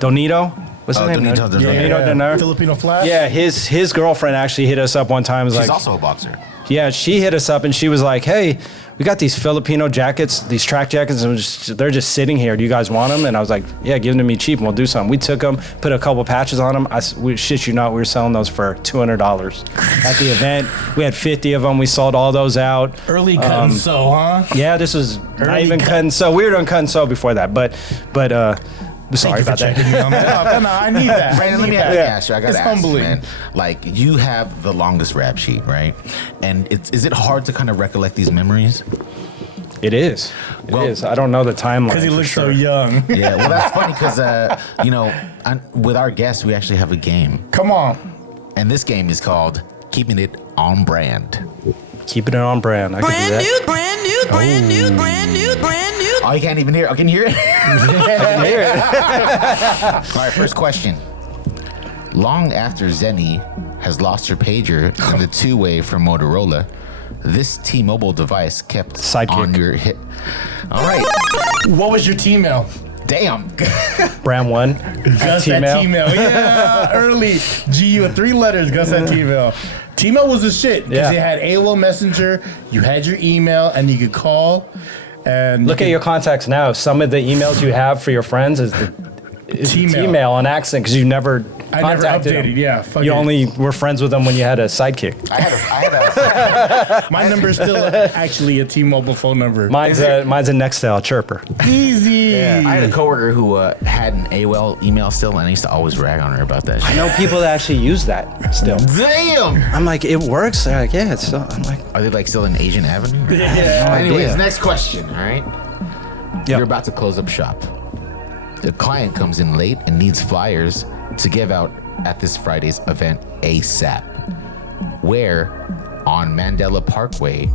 Donito? What's his name? Donito. Filipino Flash. Yeah, his girlfriend actually hit us up one time. She's also a boxer. Yeah, she hit us up and she was like, hey, we got these Filipino jackets, these track jackets, and they're just sitting here. Do you guys want them? And I was like, yeah, give them to me cheap and we'll do something. We took them, put a couple patches on them. Shit you not, we were selling those for $200 at the event. We had 50 of them. We sold all those out. Early cut and sew, huh? Yeah, this was not even cut and sew. We were doing cut and sew before that, but sorry about that. No, I need that. Brandon, let me ask you. I gotta it's ask you, humbling. man. Like, you have the longest rap sheet, right? And is it hard to kind of recollect these memories? It is. It is. I don't know the timeline. Because he looks so young. Yeah, well, that's funny because, with our guests, we actually have a game. Come on. And this game is called Keeping It On Brand. Keeping it on brand. I can do that. Brand new. Oh, you can't even hear it. Oh, can you hear it? I can hear it. All right, first question. Long after Zenny has lost her pager in the two-way from Motorola, this T-Mobile device kept Sidekick. on your hip. All right. What was your T-mail? Damn. Brand1 Gus at at T-mail. T-mail. Yeah, early. GU with 3 letters. Gus at T-mail. T-mail was the shit because Yeah. it had AOL Messenger. You had your email, and you could call. And Look at your contacts now. Some of the emails you have for your friends is the T-mail on accident because you never I never contacted updated. them. Yeah, fuck You it. only were friends with them when you had a sidekick. I had a My number is still actually a T-Mobile phone number. Mine's a Nextel chirper. Easy. I had a coworker who had an AOL email still, and I used to always rag on her about that I shit. know people that actually use that still. Damn. I'm like, it works. They're like, yeah, it's still. I'm like, Are they like still in Asian Avenue? Yeah. Anyways, idea. next question. All right. Yep. You're about to close up shop. The client comes in late and needs flyers to give out at this Friday's event ASAP. Where on Mandela Parkway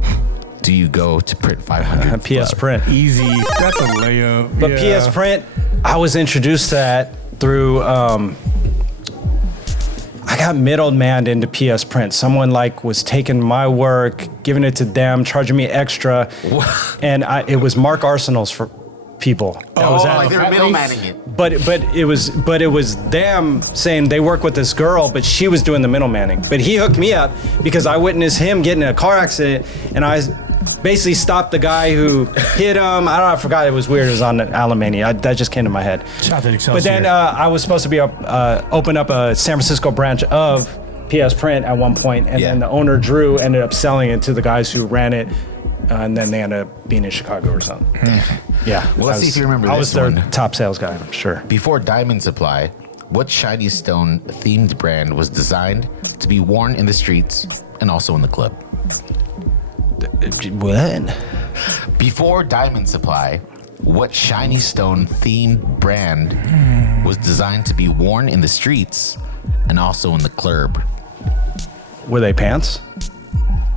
do you go to print 500? PS Print. Easy. That's a layup. But Yeah. PS Print, I was introduced to that through. I got middleman into PS Print. Someone like was taking my work, giving it to them, charging me extra, and it was Mark Arsenal's for people. That was Oh, at- like they were middlemaning it. But it was them saying they work with this girl, but she was doing the middlemaning. But he hooked me up because I witnessed him getting in a car accident, and I basically stopped the guy who hit him. I forgot. It was weird. It was on Alamania. That just came to my head. Shout out to Excelsior. But then I was supposed to be open up a San Francisco branch of PS Print at one point, and Yeah. then the owner Drew ended up selling it to the guys who ran it, and then they ended up being in Chicago or something. Yeah. Well, let's see if you remember I was this their one. top sales guy, I'm sure. Before Diamond Supply, what shiny stone themed brand was designed to be worn in the streets and also in the club? What? Before Diamond Supply, what shiny stone themed brand was designed to be worn in the streets and also in the club? Were they pants?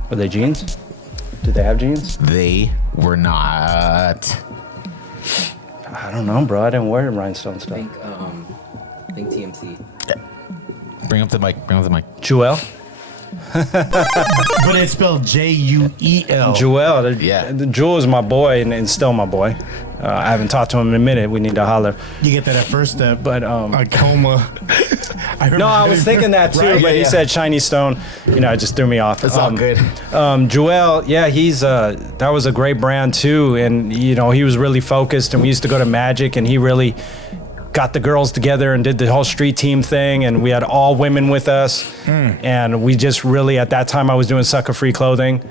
Were they jeans? Did they have jeans? They were not. I don't know, bro. I didn't wear rhinestone I stuff. think TMC. Bring up the mic. Bring up the mic. Jewel? But it's spelled Juel. Jewel. Yeah. Jewel is my boy and still my boy. I haven't talked to him in a minute. We need to holler. You get that at first step. But A coma. no, I was thinking that too, Right, but yeah, he yeah. said shiny stone. You know, it just threw me off. It's all good. Joel, yeah, he's that was a great brand too, and you know he was really focused. And we used to go to Magic, and he really got the girls together and did the whole street team thing, and we had all women with us, and we just really at that time I was doing sucker free clothing.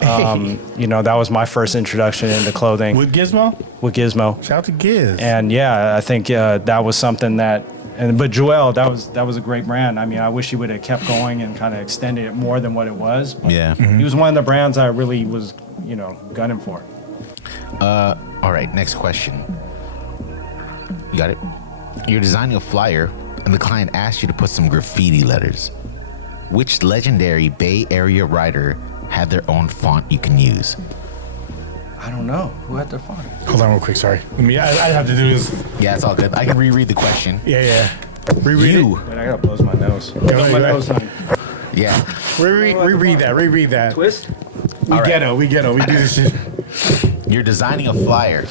You know, that was my first introduction into clothing With Gizmo? with Gizmo, Shout out to Giz. and yeah, I think that was something that. But Joel, that was a great brand. I mean, I wish he would have kept going and kind of extended it more than what it was. But Yeah. he was one of the brands I really was, you know, gunning for. All right, next question. You got it? You're designing a flyer, and the client asks you to put some graffiti letters. Which legendary Bay Area writer had their own font you can use? I don't know who had their font. Hold on real quick, sorry. I have to do this. Yeah, it's all good. I can reread the question. Yeah. Reread You. Wait, I gotta blow my nose. Go ahead. Yeah. Reread that. Twist. We ghetto. We do this shit. You're designing a flyer,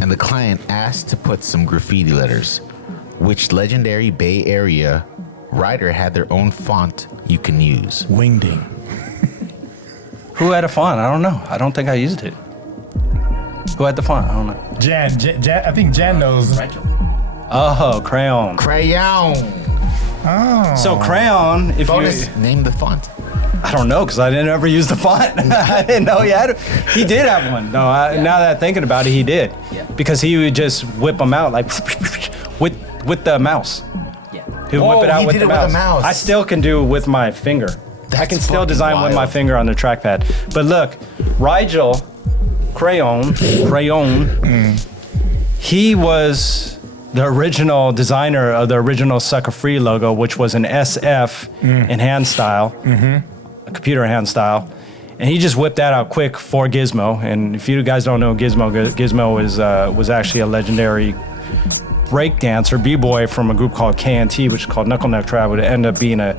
and the client asks to put some graffiti letters. Which legendary Bay Area writer had their own font you can use? Wingding. Who had a font? I don't know. I don't think I used it. Who had the font? I don't know. Jan, I think Jan knows. Oh, crayon. Crayon. Oh. So crayon, if Bonus, you, name the font. I don't know because I didn't ever use the font. I didn't know he had. He did have one. No, now that I'm thinking about it, he did. Yeah. Because he would just whip them out like with the mouse. Yeah. He would Oh, whip it out he with did the it with mouse. the mouse. I still can do it with my finger. I That's can still fucking design with my wild. finger on the trackpad. But look, Rigel Crayon. He was the original designer of the original Sucker Free logo, which was an SF in hand style, a computer hand style. And he just whipped that out quick for Gizmo. And if you guys don't know Gizmo, Gizmo was actually a legendary break dancer, b-boy from a group called KNT, which is called Knuckle Neck Tribe, would end up being a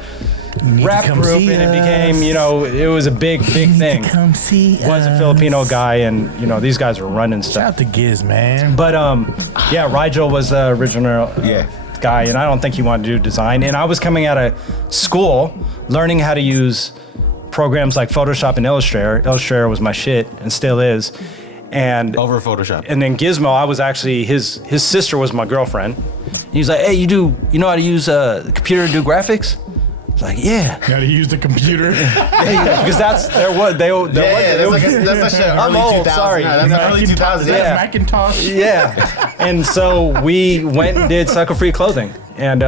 rap group, and it became, it was a big thing. Come see Was a us. Filipino guy, and these guys were running Shout stuff. out to Giz, man. But Rigel was the original guy, and I don't think he wanted to do design. And I was coming out of school learning how to use programs like Photoshop and Illustrator. Illustrator was my shit and still is. And Over Photoshop. And then Gizmo, I was actually his sister was my girlfriend. He was like, "Hey, you know how to use a computer to do graphics?" I was like, "Yeah." Got to use the computer. Because that's there was that's such an I'm early old, 2000s. sorry. No, that's early 2000s. Yeah. Macintosh. Yeah. And so we went and did Sucker Free clothing. And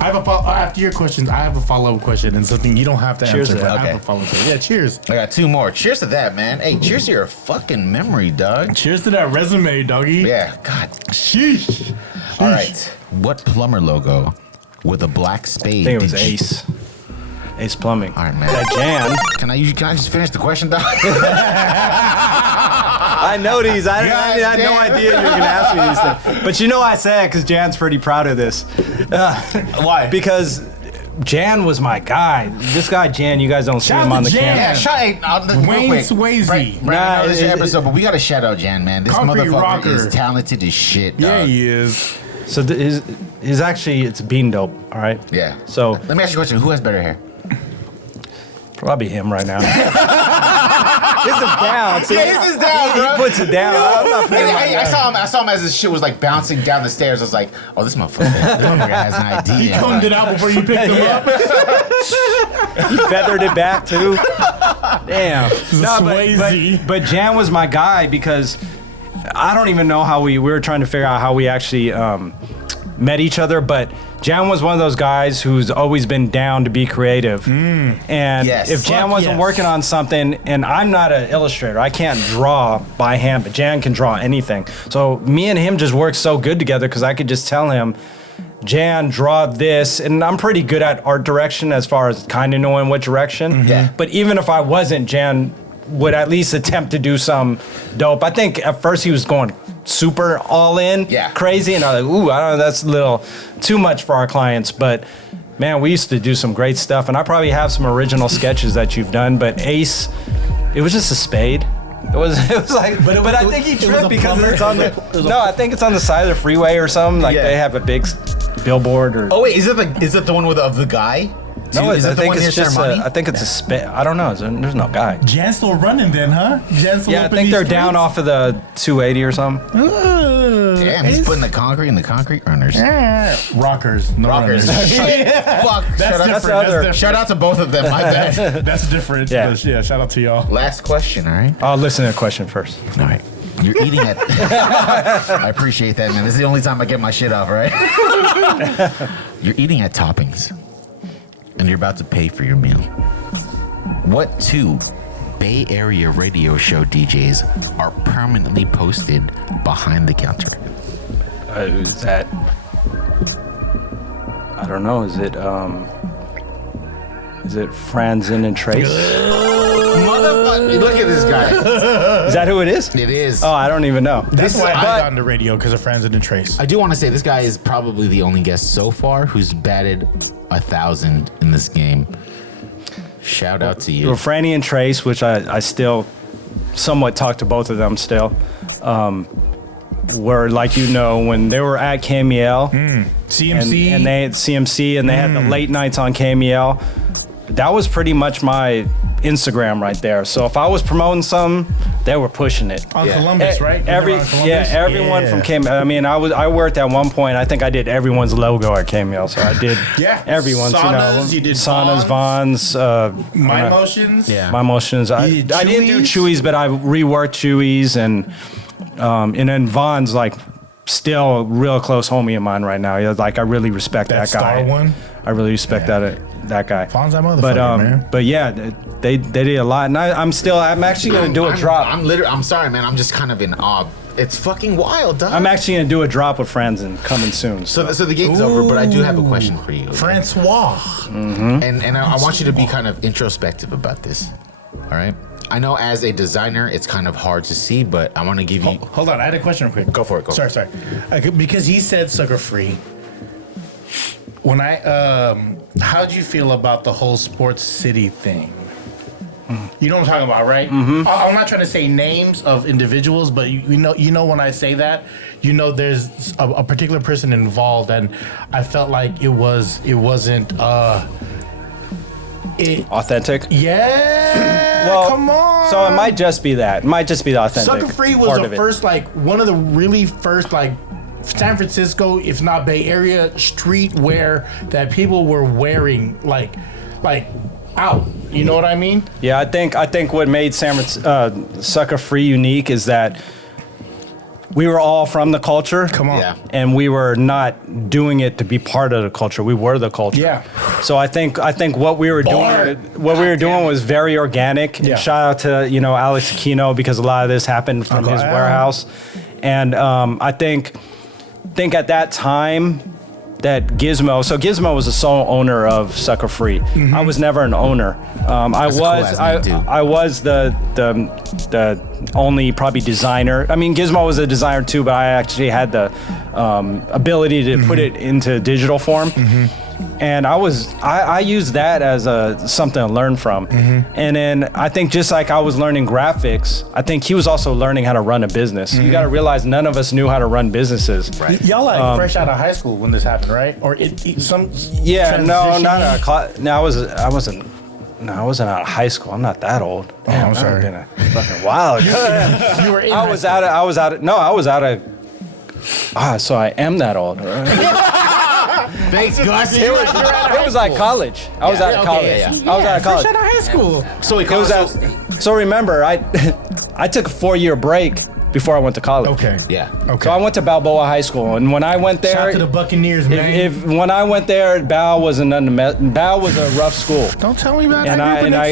I have after your questions, I have a follow-up question and something you don't have to Cheers answer. to But that. I have a follow-up question. Yeah, cheers. I got 2 more. Cheers to that, man. Hey, cheers to your fucking memory, dog. Cheers to that resume, doggy. Yeah, God. Sheesh. All right. What plumber logo with a black spade? I think it was did you- Ace. Ace Plumbing. All right, man. That Jan. Can I just finish the question, dog? I know these. I had no damn. idea you were going to ask me these things. But I said it because Jan's pretty proud of this. Why? Because Jan was my guy. This guy, Jan, you guys don't see Shout him out on to the Jan. camera. Yeah, Wayne Wayne Swayze. I know this is your it- episode, but we gotta shout out Jan, man. This Concrete motherfucker rocker. is talented as shit, dog. Yeah, he is. So his actually, it's bean dope, all right? Yeah. So Let me ask you a question. Who has better hair? probably him right now. This is down. See, Yeah, this is down, he bro. puts it down. I'm not putting I saw him as this shit was like bouncing down the stairs. I was like, oh, this motherfucker has an idea. Combed it out before you picked him up. He feathered it back too. Damn. No, Swayze. but Jan was my guy because I don't even know how we were trying to figure out how we actually met each other, but Jan was one of those guys who's always been down to be creative. And Yes. if Jan Fuck wasn't yes. working on something, and I'm not an illustrator, I can't draw by hand, but Jan can draw anything. So me and him just worked so good together because I could just tell him, Jan, draw this, and I'm pretty good at art direction as far as kind of knowing what direction. Yeah. But even if I wasn't, Jan would at least attempt to do some dope. I think at first he was going super all in, crazy, and I was like, ooh, I don't know, that's a little too much for our clients. But man, we used to do some great stuff, and I probably have some original sketches that you've done. But Ace, it was just a spade. It was like, but I think he tripped because it's on the. No, I think it's on the side of the freeway or something. Like they have a big billboard or. Oh wait, is it the one with of the guy? No, Is I that the think one it's near just. Ceremony? I think it's a spade. I don't know. There's no guy. Jan's still running then, huh? Jan's still Yeah, I up in think these they're down streets? off of the 280 or something. Damn, he's putting the concrete in the concrete runners. Rockers. No Rockers. runners. Fuck. That's the other- different. Shout out to both of them. My bad. That's different. Yeah. But yeah, shout out to y'all. Last question, all right? I'll listen to the question first. All right. You're eating at. I appreciate that, man. This is the only time I get my shit off, right? You're eating at Toppings, and you're about to pay for your meal. What 2 Bay Area radio show DJs are permanently posted behind the counter? Is that? I don't know. Is it Franzen and Trace? Motherfucker! Look at this guy. Is that who it is? It is. Oh, I don't even know. That's why I but- got on the radio because of Friends in the Trace. I do want to say this guy is probably the only guest so far who's batted 1,000 in this game. Shout out to you. Well, Franny and Trace, which I still somewhat talk to both of them still, were like when they were at KMEL CMC. and they had CMC and they had the late nights on KMEL. That was pretty much my Instagram right there. So if I was promoting something, they were pushing it. on Columbus, right? Everyone from KML. I mean, I worked at one point. I think I did everyone's logo at KML. So I did everyone's. Saunas, you did Saunas, Vons. My Motions. Yeah. My Motions. I You did didn't do Chewy's? Chewy's, but I reworked Chewy's and then Vons like still real close homie of mine right now. Yeah, like I really respect that guy. Star one. I really respect that guy. Fonz that motherfucker, man. But yeah, they did a lot, and I'm actually gonna do a drop. I'm sorry, man. I'm just kind of in awe. It's fucking wild, dog. I'm actually gonna do a drop with friends and coming soon. so the game's over, but I do have a question for you. Okay? Francois. And I want you to be kind of introspective about this. All right. I know as a designer, it's kind of hard to see, but I want to give you. Hold on, I had a question real quick. Go for it. Sorry. Because he said sucker free. When how'd you feel about the whole sports city thing? You know what I'm talking about, right? Mm-hmm. I'm not trying to say names of individuals, but you know when I say that, there's a particular person involved, and I felt like it wasn't authentic. Yeah. Well, come on. So it might just be that. It might just be the authentic. Sucker Free was the first, one of the really first, San Francisco, if not Bay Area, streetwear that people were wearing, out. You know what I mean? Yeah, I think what made Sucker Free unique is that we were all from the culture. Come on. Yeah. And we were not doing it to be part of the culture. We were the culture. Yeah. So I think what we were doing was very organic. Yeah. And shout out to Alex Aquino, because a lot of this happened from his warehouse. And I think at that time that Gizmo was the sole owner of Sucker Free. Mm-hmm. I was never an owner. I was the only probably designer. I mean, Gizmo was a designer too, but I actually had the ability to put it into digital form. Mm-hmm. And I used that as something to learn from. Mm-hmm. And then I think just like I was learning graphics, I think he was also learning how to run a business. Mm-hmm. You got to realize none of us knew how to run businesses. Right. Y'all fresh out of high school when this happened, right? Or some yeah, no, not I wasn't out of high school. I'm not that old. Damn, I'm sorry. Been a fucking while. You were in I was out of. So I am that old. Thanks, Gus. It was like college. I was out of college. I was out of college. Fresh out of high school. So remember, I took a 4-year break before I went to college. Okay. Yeah. Okay. So I went to Balboa High School, and when I went there, shout out to the Buccaneers, man. When I went there, Bal was a rough school. Don't tell me about that. I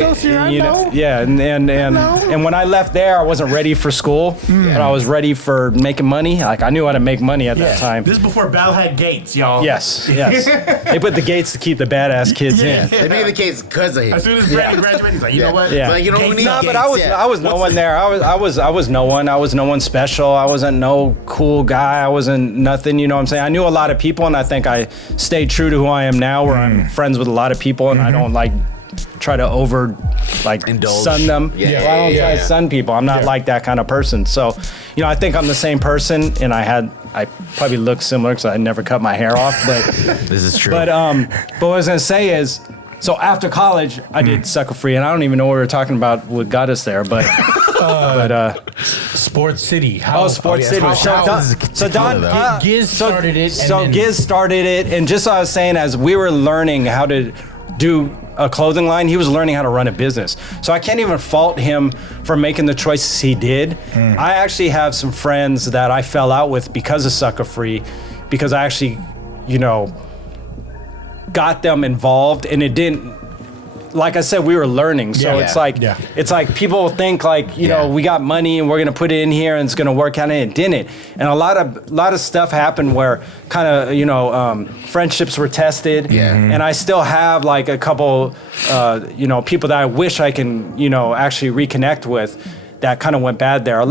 know. Yeah, and when I left there, I wasn't ready for school, but I was ready for making money. Like I knew how to make money at that time. This is before Bal had gates, y'all. Yes. They put the gates to keep the badass kids in. They made the gates because of him. As soon as Brandon graduated, he's like, you know what? Yeah. Like, you know, we need but gates, I was no one there. I was no one. I was no one special. I wasn't no cool guy. I wasn't nothing. You know what I'm saying? I knew a lot of people, and I think I stayed true to who I am now, where I'm friends with a lot of people, and I don't try to indulge. sun them. Yeah. I don't try to sun people. I'm not like that kind of person. So, I think I'm the same person, and I probably look similar because I never cut my hair off. But This is true. But what I was gonna say is, so after college, I did Sucker Free, and I don't even know what we were talking about. What got us there, but Sports City. Sports City. Giz started it. Giz started it, and just so I was saying, as we were learning how to do a clothing line, he was learning how to run a business. So I can't even fault him for making the choices he did. I actually have some friends that I fell out with because of Sucker Free, because I actually, got them involved, and it didn't. Like I said, we were learning, so it's like people think we got money and we're gonna put it in here and it's gonna work out, and it didn't. And a lot of stuff happened where kind of friendships were tested, and I still have like a couple people that I wish I can actually reconnect with that kind of went bad there.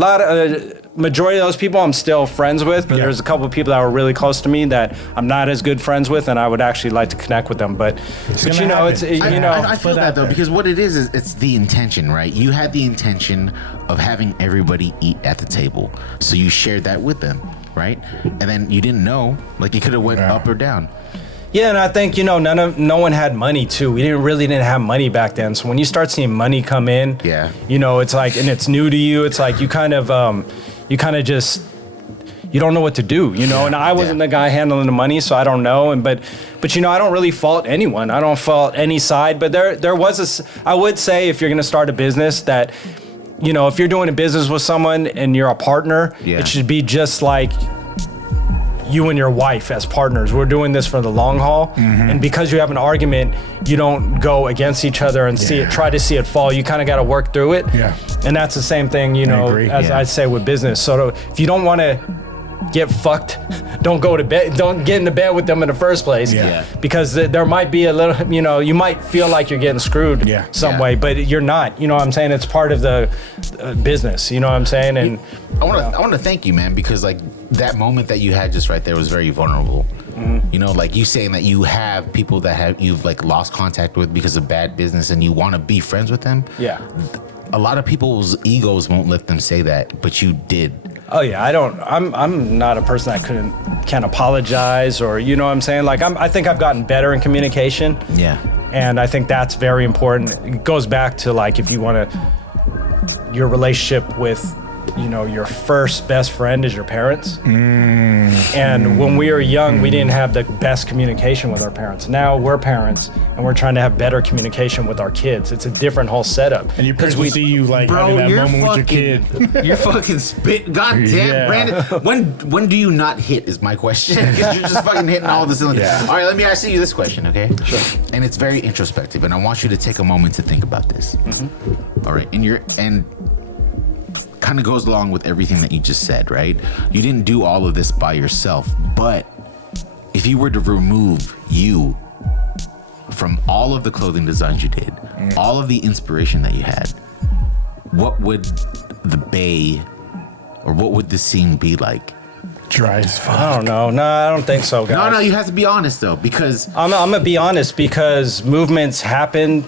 Majority of those people I'm still friends with, but there's a couple of people that were really close to me that I'm not as good friends with, and I would actually like to connect with them. But I feel that though, because what it is it's the intention, right? You had the intention of having everybody eat at the table, so you shared that with them, right? And then you didn't know, like, it could have went up or down. Yeah, and I think no one had money too. We didn't have money back then. So when you start seeing money come in, it's like, and it's new to you. It's like you kind of just, you don't know what to do, And I wasn't the guy handling the money, so I don't know. But I don't really fault anyone. I don't fault any side. But there was I would say, if you're gonna start a business, that if you're doing a business with someone and you're a partner, it should be just like you and your wife as partners. We're doing this for the long haul, and because you have an argument, you don't go against each other and try to see it fall. You kind of got to work through it. And that's the same thing, as I say with business. So if you don't want to get fucked. Don't go to bed. Don't get into bed with them in the first place. Yeah. Because there might be a little, you might feel like you're getting screwed some way, but you're not. You know what I'm saying? It's part of the business. You know what I'm saying? And I want to thank you, man, because like that moment that you had just right there was very vulnerable. Mm-hmm. Like you saying that you have people that you've like lost contact with because of bad business, and you want to be friends with them. Yeah. A lot of people's egos won't let them say that, but you did. Oh yeah, I'm not a person that can apologize, or you know what I'm saying? Like I think I've gotten better in communication. Yeah. And I think that's very important. It goes back to like if you want your relationship with your first best friend is your parents. And when we were young, we didn't have the best communication with our parents. Now we're parents and we're trying to have better communication with our kids. It's a different whole setup. And your parents will see you like having that moment with your kid. You're fucking spit. God damn, Brandon. When do you not hit is my question. Because you're just fucking hitting all the cylinders. Yeah. All right, let me ask you this question, okay? Sure. And it's very introspective, and I want you to take a moment to think about this. Mm-hmm. All right, and kind of goes along with everything that you just said, right? You didn't do all of this by yourself, but if you were to remove you from all of the clothing designs you did, all of the inspiration that you had, what would the Bay or what would the scene be like? Dry as fuck. I don't know. No, I don't think so, guys. No, you have to be honest though, because I'm gonna be honest, because movements happen.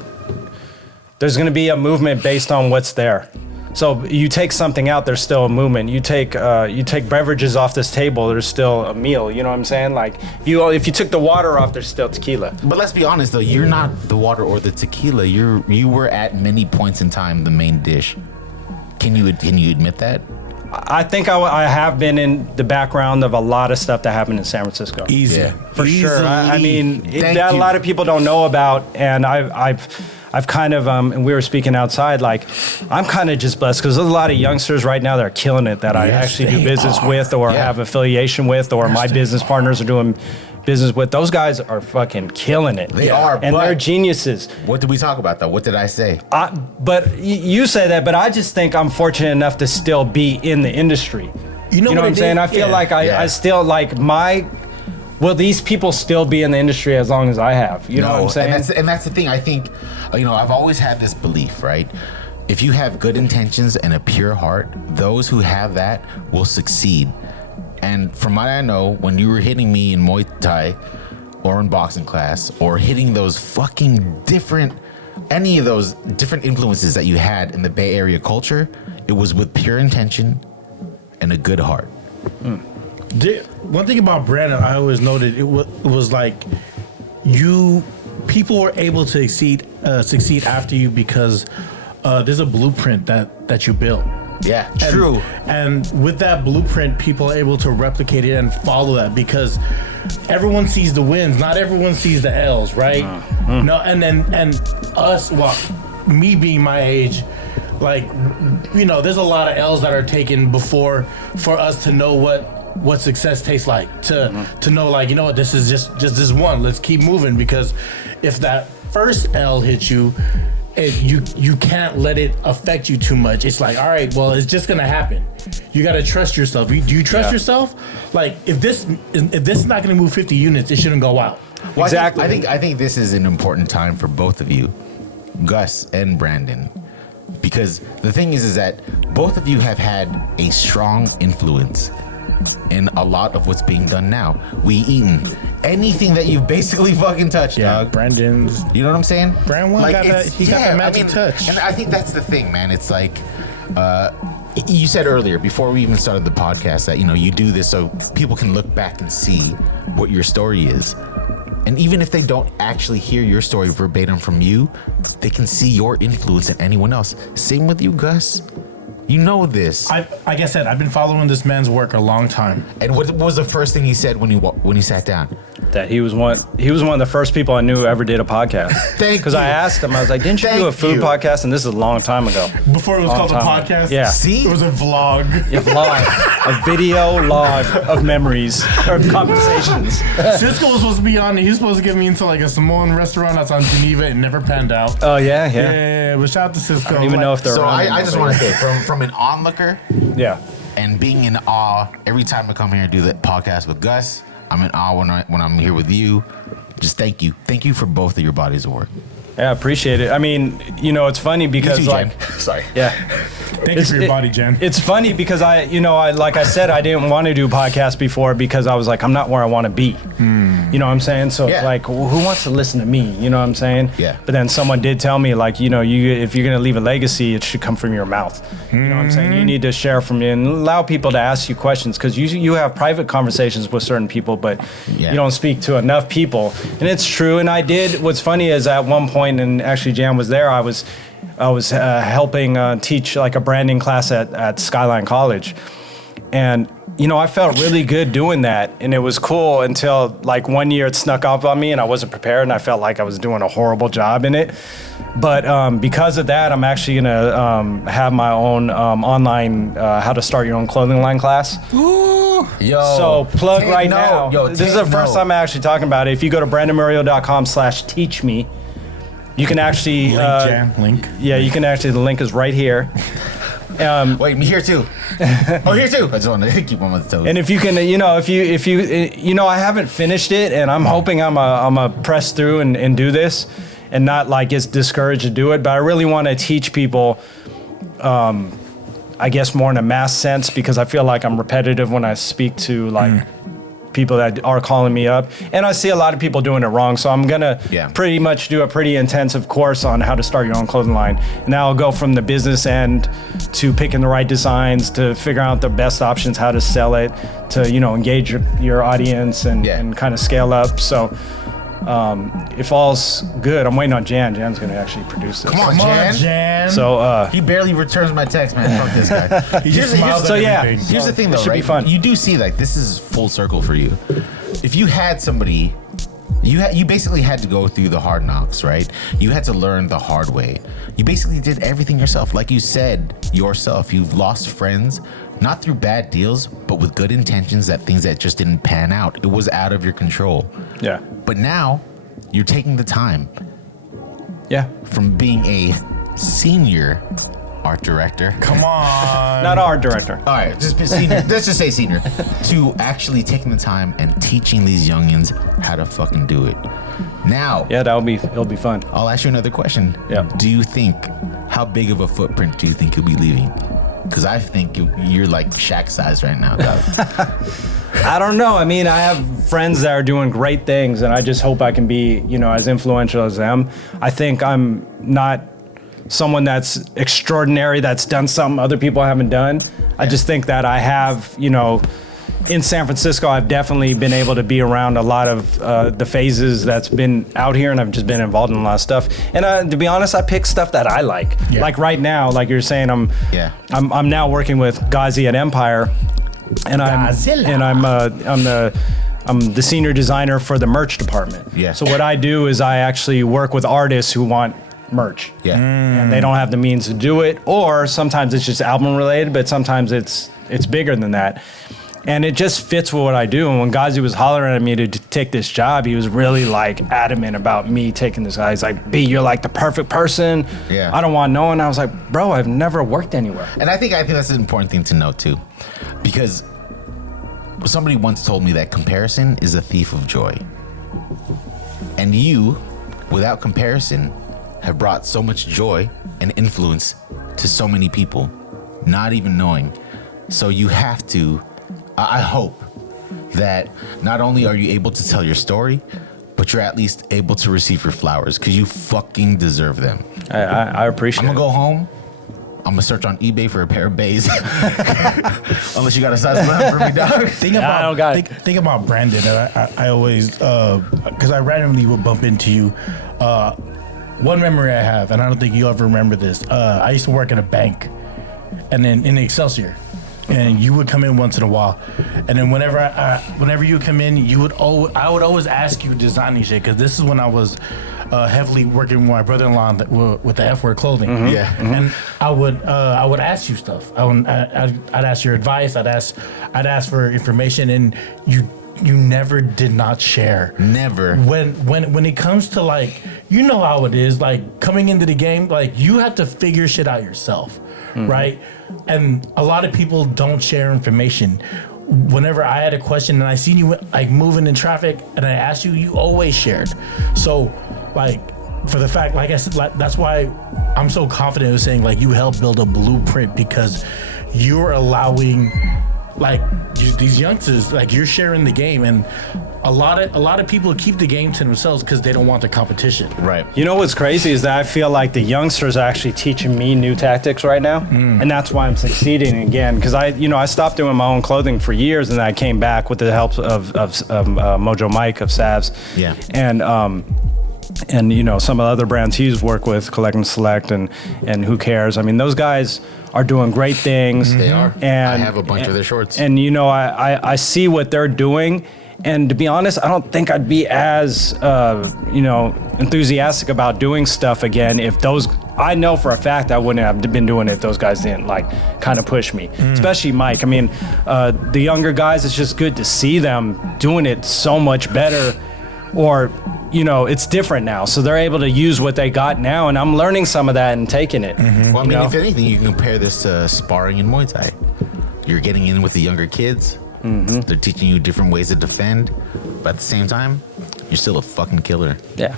There's gonna be a movement based on what's there. So you take something out, there's still a movement. You take beverages off this table, there's still a meal. You know what I'm saying? Like if you took the water off, there's still tequila. But let's be honest though, you're not the water or the tequila. You were at many points in time the main dish. Can you admit that? I think I have been in the background of a lot of stuff that happened in San Francisco. Easy, for sure. I mean, that a lot of people don't know about, and I've kind of, and we were speaking outside, like, I'm kind of just blessed because there's a lot of youngsters right now that are killing it that I actually do business with or have affiliation with, or my business partners are doing business with. Those guys are fucking killing it. They are, and they're geniuses. What did we talk about though? What did I say? But you say that, but I just think I'm fortunate enough to still be in the industry. You know what I'm saying? I feel like I still like will these people still be in the industry as long as I have? You know what I'm saying? And that's the thing. I think, I've always had this belief, right? If you have good intentions and a pure heart, those who have that will succeed. And from what I know, when you were hitting me in Muay Thai or in boxing class or hitting those any of those different influences that you had in the Bay Area culture, it was with pure intention and a good heart. One thing about Brandon, I always noted, it was like people were able to succeed after you because there's a blueprint that you built. Yeah, true. And with that blueprint, people are able to replicate it and follow that because everyone sees the wins, not everyone sees the L's, right? No, and us, me being my age, like, there's a lot of L's that are taken before for us to know what success tastes like, to know, like, you know what, this is just this one, let's keep moving, because if that first L hits you, you can't let it affect you too much. It's like, all right, well, it's just gonna happen. You gotta trust yourself. Do you trust yourself? Like, if this is not gonna move 50 units, it shouldn't go out. Well, exactly. I think this is an important time for both of you, Gus and Brandon, because the thing is that both of you have had a strong influence in a lot of what's being done now. We eaten anything that you've basically fucking touched, dog. Brandon's. You know what I'm saying? Brand1 got that magic touch. And I think that's the thing, man. It's like, you said earlier, before we even started the podcast, that, you do this so people can look back and see what your story is. And even if they don't actually hear your story verbatim from you, they can see your influence in anyone else. Same with you, Gus. You know this. Like I said, I've been following this man's work a long time. And what was the first thing he said when he sat down? That he was one of the first people I knew who ever did a podcast. Because I asked him, I was like, didn't you do a food podcast? And this is a long time ago. Before it was called a podcast? Yeah. See? It was a vlog. A vlog. A video log of memories or conversations. Cisco was supposed to be on. He was supposed to get me into like a Samoan restaurant that's on Geneva. It never panned out. Oh, yeah? Yeah, but shout out to Cisco. I don't even know if they're So around. I just want to say, from an onlooker, and being in awe every time I come here and do the podcast with Gus. I'm in awe when I'm here with you. Just thank you for both of your bodies of work. Yeah, I appreciate it. I mean, it's funny because You too, like, Jen. Sorry. yeah. Thank you for your body, Jen. It's funny because I like I said, I didn't want to do podcasts before because I was like, I'm not where I want to be. You know what I'm saying? So Yeah. it's like, well, who wants to listen to me? You know what I'm saying? Yeah. But then someone did tell me, like, if you're gonna leave a legacy, it should come from your mouth. You know what I'm saying? You need to share from you and allow people to ask you questions because you have private conversations with certain people, but Yeah. you don't speak to enough people. And it's true. And I did. What's funny is at one point, and actually Jan was there. I was helping teach like a branding class at Skyline College, and I felt really good doing that, and it was cool until like one year it snuck up on me, and I wasn't prepared, and I felt like I was doing a horrible job in it. But because of that, I'm actually gonna have my own online how to start your own clothing line class. Yo. So plug take right note. now. Yo, This is take the first note. time I'm actually talking about it. If you go to brandonmurio.com/teach me, you can actually Link. yeah, you can actually. The link is right here. Wait, me here too. Oh, here too. I just want to keep on my toes. And if you can, if you, I haven't finished it, and I'm hoping I'm a press through and do this, and not like get discouraged to do it. But I really want to teach people, I guess more in a mass sense, because I feel like I'm repetitive when I speak to like people that are calling me up, and I see a lot of people doing it wrong. So I'm gonna pretty much do a pretty intensive course on how to start your own clothing line, and that'll go from the business end to picking the right designs to figuring out the best options, how to sell it, to engage your audience and kind of scale up. So if all's good, I'm waiting on Jan. Jan's gonna actually produce this. Come on, Jan. So He barely returns my text, man. Fuck this guy. He just smiles at everything. Here's the thing, though, should be right? fun. You do see, like, this is full circle for you. If you had somebody, you basically had to go through the hard knocks, right? You had to learn the hard way. You basically did everything yourself. Like you said yourself, you've lost friends, not through bad deals, but with good intentions, things that just didn't pan out. It was out of your control. yeah, But now you're taking the time yeah. from being a senior art director. Come on. Not art director. All right, just be senior. Let's just say senior, to actually taking the time and teaching these youngins how to fucking do it. Now, Yeah, it'll be fun. I'll ask you another question. Yeah. Do you think, how big of a footprint do you think you'll be leaving? Because I think you're like Shaq size right now, dog. I don't know. I mean, I have friends that are doing great things, and I just hope I can be, as influential as them. I think I'm not someone that's extraordinary, that's done something other people haven't done. I just think that I have, in San Francisco, I've definitely been able to be around a lot of the phases that's been out here, and I've just been involved in a lot of stuff. And to be honest, I pick stuff that I like. Yeah. Like right now, like you're saying, I'm now working with Ghazi at Empire, and I'm the senior designer for the merch department. Yeah. So what I do is I actually work with artists who want merch. Yeah. And they don't have the means to do it, or sometimes it's just album related, but sometimes it's bigger than that. And it just fits with what I do. And when Ghazi was hollering at me to take this job, he was really like adamant about me taking this guy. He's like, B, you're like the perfect person. Yeah. I don't want no one. I was like, bro, I've never worked anywhere. And I think that's an important thing to know too, because somebody once told me that comparison is a thief of joy. And you, without comparison, have brought so much joy and influence to so many people, not even knowing. So you have to, I hope that not only are you able to tell your story, but you're at least able to receive your flowers, because you fucking deserve them. I appreciate I'm it. gonna go home. I'm gonna search on eBay for a pair of bays. Unless you got a size 11 for me, dog. I don't got it. Think about Brandon. And I always, because I randomly would bump into you. One memory I have, and I don't think you ever remember this. I used to work at a bank, and then in Excelsior. And you would come in once in a while, and then whenever you come in, I would always ask you designing shit, because this is when I was heavily working with my brother-in-law with the F-word clothing. Mm-hmm. Yeah. And I would ask you stuff. I'd ask your advice. I'd ask for information, and you never did not share. Never. When it comes to like you know how it is. Like coming into the game, like you have to figure shit out yourself, right? And a lot of people don't share information. Whenever I had a question and I seen you like moving in traffic and I asked you, you always shared. So like for the fact, like I said, like, that's why I'm so confident in saying like you helped build a blueprint because you're allowing like these youngsters, like you're sharing the game, and a lot of people keep the game to themselves because they don't want the competition. Right. You know what's crazy is that I feel like the youngsters are actually teaching me new tactics right now, and that's why I'm succeeding again. Because I stopped doing my own clothing for years, and then I came back with the help of Mojo Mike of Savs, and you know some of the other brands he's worked with, Collect and Select, and Who Cares. I mean, those guys are doing great things. They are. And I have a bunch of their shorts. And you know, I see what they're doing. And to be honest, I don't think I'd be as, enthusiastic about doing stuff again if those. I know for a fact I wouldn't have been doing it if those guys didn't like kind of push me, especially Mike. I mean, the younger guys, it's just good to see them doing it so much better, or it's different now. So they're able to use what they got now, and I'm learning some of that and taking it. Well, I mean, if anything, you can compare this to sparring in Muay Thai. You're getting in with the younger kids. They're teaching you different ways to defend, but at the same time, you're still a fucking killer. Yeah,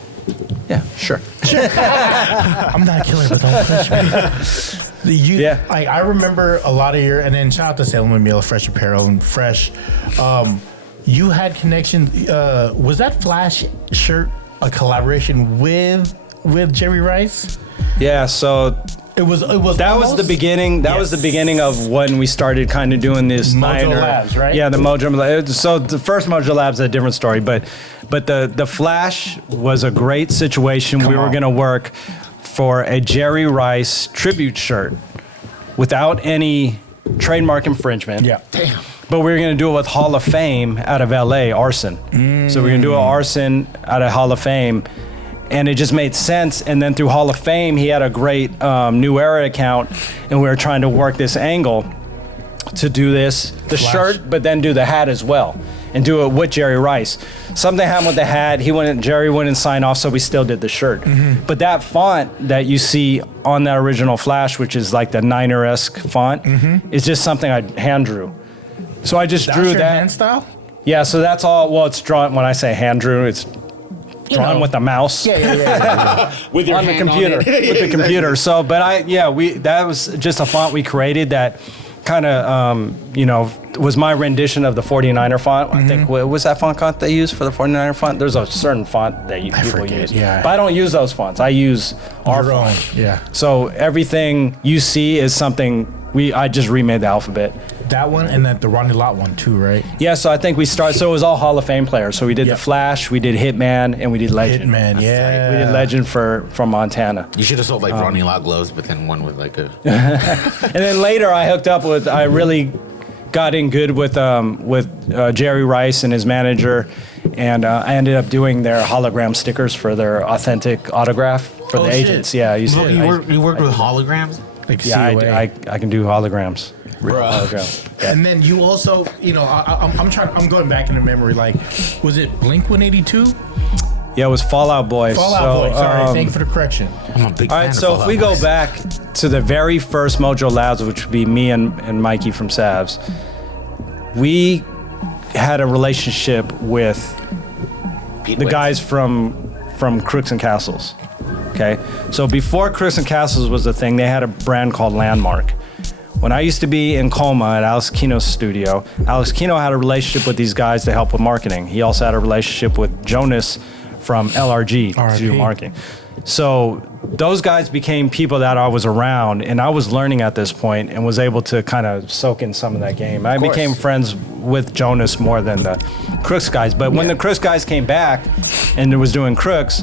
sure. I'm not a killer, but don't push me. I remember a lot of your, and then shout out to Salem Meal, Fresh Apparel, and Fresh. You had connections. Was that Flash shirt a collaboration with Jerry Rice? Yeah. So. It was that was the beginning. That was the beginning of when we started kind of doing this Mojo Labs, right? Yeah, the Mojo Labs. So the first Mojo Labs is a different story, but the Flash was a great situation. We were going to work for a Jerry Rice tribute shirt without any trademark infringement. Yeah. Damn. But we were going to do it with Hall of Fame out of LA, Arson. So we're going to do an Arson out of Hall of Fame. And it just made sense. And then through Hall of Fame, he had a great New Era account, and we were trying to work this angle to do the Flash. shirt, but then do the hat as well, and do it with Jerry Rice. Something happened with the hat. Jerry wouldn't sign off, so we still did the shirt. But that font that you see on that original Flash, which is like the Niner-esque font, is just something I hand drew. So I just drew your that. hand style? Yeah, so that's all. Well, it's drawn. When I say hand drew, it's drawn with the mouse. Yeah. With your on the hand computer. on it. With the computer. So, but that was just a font we created that kind of, was my rendition of the 49er font. I think, what was that font they used for the 49er font? There's a certain font that people use. Yeah. But I don't use those fonts. I use our Your own, font. yeah. So everything you see is something I just remade the alphabet. That one and then the Ronnie Lott one too, right? Yeah, so I think we started. So it was all Hall of Fame players. So we did Yep. the Flash, we did Hitman, and we did Legend. Hitman, yeah. We did Legend from Montana. You should have sold like Ronnie Lott gloves, but then one with like a. And then later I hooked up with. I really got in good with Jerry Rice and his manager, and I ended up doing their hologram stickers for their authentic autograph for the agents. Yeah, I used to. You worked with holograms? Like Yeah, COA. I can do holograms. Bruh. And then you also, I'm going back into memory. Like, was it Blink 182? Yeah, it was Fallout Boy. Fallout Boy. Sorry, thank you for the correction. I'm a big All fan right, of so if Fallout we go Boys. back to the very first Mojo Labs, which would be me and Mikey from Savs, we had a relationship with Pete the Wentz. guys from Crooks and Castles. Okay, so before Crooks and Castles was a thing, they had a brand called Landmark. When I used to be in Colma at Alex Kino's studio, Alex Kino had a relationship with these guys to help with marketing. He also had a relationship with Jonas from LRG to do RIP. marketing. So those guys became people that I was around, and I was learning at this point and was able to kind of soak in some of that game. I became friends with Jonas more than the Crooks guys. But when the Crooks guys came back and was doing Crooks,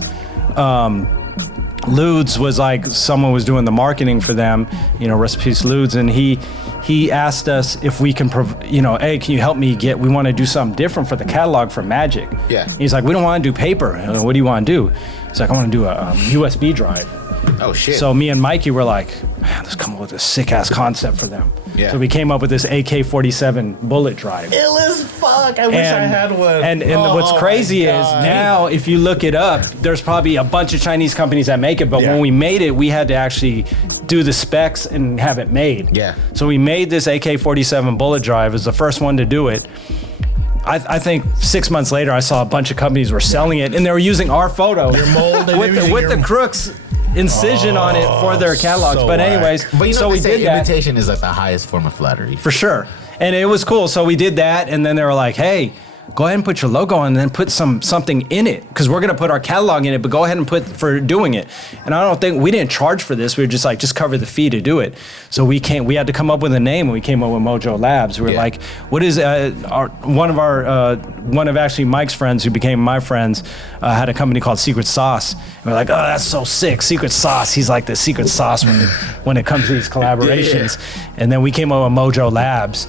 Ludes was like someone was doing the marketing for them, recipes Ludes, and he asked us if we can, hey, can you help me we want to do something different for the catalog for Magic. Yeah. He's like, we don't want to do paper. What do you want to do? He's like, I want to do a USB drive. Oh shit. So me and Mikey were like, man, let's come up with a sick ass concept for them. Yeah. So we came up with this AK-47 bullet drive. Ill as fuck. I wish I had one. And Oh, what's crazy is now, if you look it up, there's probably a bunch of Chinese companies that make it. But when we made it, we had to actually do the specs and have it made. Yeah. So we made this AK-47 bullet drive. It was the first one to do it. I think 6 months later, I saw a bunch of companies were selling it, and they were using our photo Your mold and with the crooks incision on it for their catalogs. so But anyways, But you know, so we they say did that imitation is like the highest form of flattery. for sure, and it was cool. So we did that, and then they were like, "Hey, go ahead and put your logo on, and then put something in it, because we're gonna put our catalog in it. But go ahead and put for doing it." And I don't think we didn't charge for this. We were just like, just cover the fee to do it. So we had to come up with a name, and we came up with Mojo Labs. We were like, what is one of actually Mike's friends, who became my friends, had a company called Secret Sauce. And we're like, oh, that's so sick, Secret Sauce. He's like the secret sauce when it comes to these collaborations. And then we came up with Mojo Labs.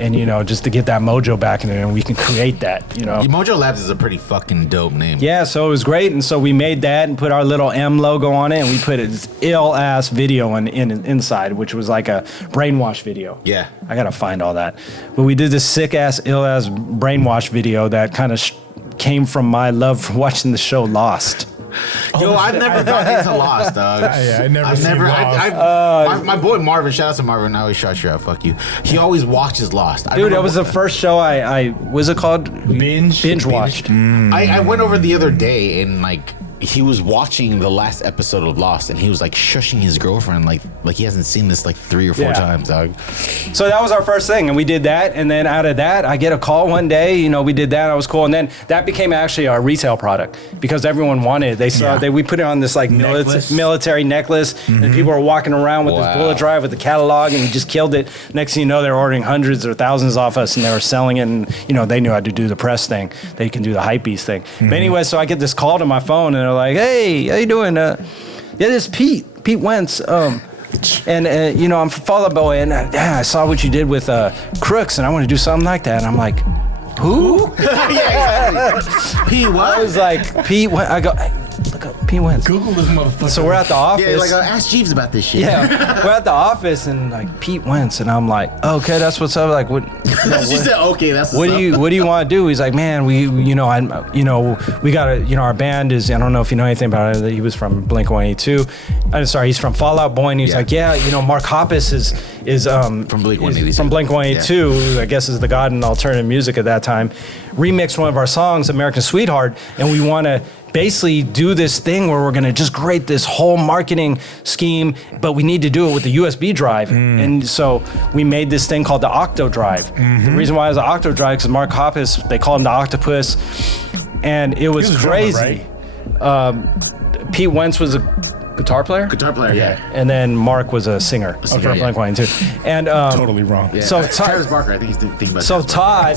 And, just to get that mojo back in there, and we can create that, Mojo Labs is a pretty fucking dope name. Yeah, so it was great. And so we made that and put our little M logo on it, and we put this ill-ass video inside, which was like a brainwash video. Yeah. I got to find all that. But we did this sick-ass, ill-ass brainwash video that kind of came from my love for watching the show Lost. Yo, I've never gotten into Lost, dog. Yeah, I've never seen Lost. My boy Marvin, shout out to Marvin. I always shout you out. Fuck you. He always watches Lost. Dude, that was the first show I was it called? Binge watched. I went over the other day and like he was watching the last episode of Lost and he was like shushing his girlfriend like he hasn't seen this like 3 or 4 times, dog. So that was our first thing, and we did that, and then out of that, I get a call one day. We did that. That was cool, and then that became actually our retail product because everyone wanted it. They saw we put it on this like military necklace, and people were walking around with this bullet drive with the catalog, and we just killed it. Next thing you know, they were ordering hundreds or thousands off us, and they were selling it. And they knew how to do the press thing. They can do the hype beast thing. But anyway, so I get this call to my phone, and they're like, "Hey, how you doing? This is Pete Wentz. And I'm from Fall Out Boy, and I saw what you did with Crooks, and I want to do something like that." And I'm like, "Who?" Yeah, exactly. Pete what? I was like, "Pete Wentz." I go, "Hey, look up Pete Wentz." Google this motherfucker. So we're at the office. Yeah, like ask Jeeves about this shit. Yeah, we're at the office, and like Pete Wentz, and I'm like, "Okay, that's what's up." Like, what? She said, "Okay, that's What do you want to do?" He's like, "Man, we got our band is, I don't know if you know anything about it. He was from Blink-182. I'm sorry, he's from Fall Out Boy." And he's like, "Yeah, Mark Hoppus is from Blink-182. From Blink-182, who I guess is the god in alternative music at that time. Remixed one of our songs, American Sweetheart, and we want to basically do this thing where we're going to just create this whole marketing scheme, but we need to do it with the USB drive." And so we made this thing called the Octo Drive. The reason why it was the Octo Drive, because Mark Hoppus, they called him the Octopus, and it was crazy. Pete Wentz was a guitar player, yeah. and then Mark was a singer for Blink-182. And totally wrong. Yeah. So Travis Barker, I think he's thinking about. So Todd,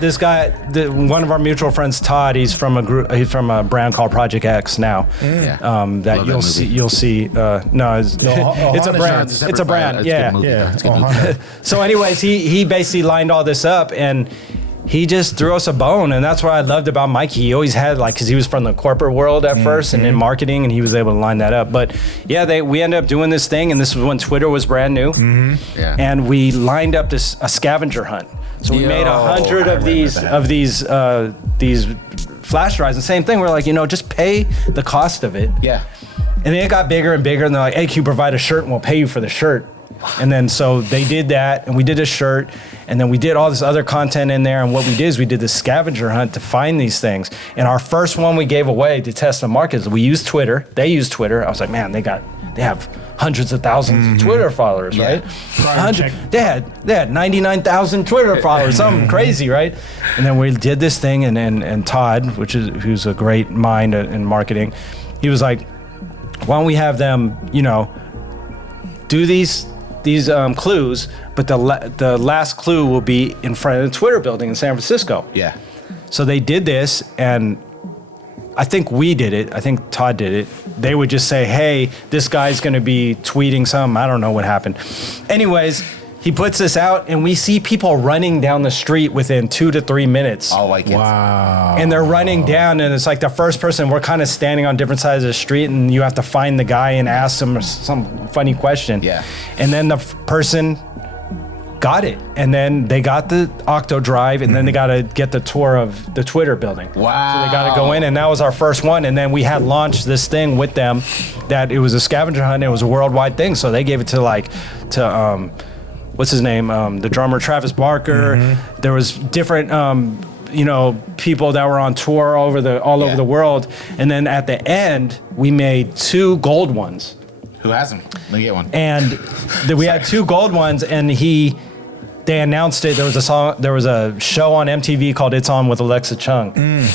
this guy, one of our mutual friends, Todd, he's from a brand called Project X now. Yeah. That Love you'll that see. movie. You'll see. It's a brand. It's a brand. Yeah. It's a good movie. So, anyways, he basically lined all this up, and he just threw us a bone, and that's what I loved about Mikey. He always had because he was from the corporate world at first, and in marketing, and he was able to line that up. But yeah, we ended up doing this thing, and this was when Twitter was brand new, Yeah. and we lined up a scavenger hunt. So we made 100 of these flash drives. The same thing. We're like, just pay the cost of it. Yeah. And then it got bigger and bigger, and they're like, "Hey, can you provide a shirt, and we'll pay you for the shirt?" And then so they did that, and we did a shirt, and then we did all this other content in there. And what we did is we did this scavenger hunt to find these things. And our first one we gave away to test the market, we used Twitter. They used Twitter. I was like, man, they have hundreds of thousands of Twitter followers, right? They had 99,000 Twitter followers, something crazy, right? And then we did this thing, and Todd, who's a great mind in marketing, he was like, why don't we have them, do these clues, but the last clue will be in front of the Twitter building in San Francisco. Yeah. So they did this, and I think we did it. I think Todd did it. They would just say, "Hey, this guy's going to be tweeting something." I don't know what happened. Anyways, he puts this out, and we see people running down the street within 2 to 3 minutes. All white kids. Wow. And they're running down, and it's like the first person, we're kind of standing on different sides of the street, and you have to find the guy and ask him some funny question. Yeah. And then the person got it. And then they got the Octo Drive, and then they got to get the tour of the Twitter building. Wow. So they got to go in, and that was our first one. And then we had launched this thing with them that it was a scavenger hunt. It was a worldwide thing. So they gave it to what's his name? The drummer, Travis Barker. There was different, people that were on tour all over the world. And then at the end, we made 2 gold ones. Who has them? Let me get one. And we had 2 gold ones, and they announced it. There was a show on MTV called It's On with Alexa Chung,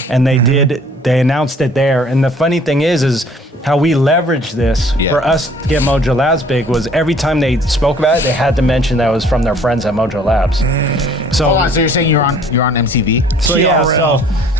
and they announced it there. And the funny thing is how we leveraged this for us to get Mojo Labs big was every time they spoke about it, they had to mention that it was from their friends at Mojo Labs. So hold on, so you're saying you're on MTV? So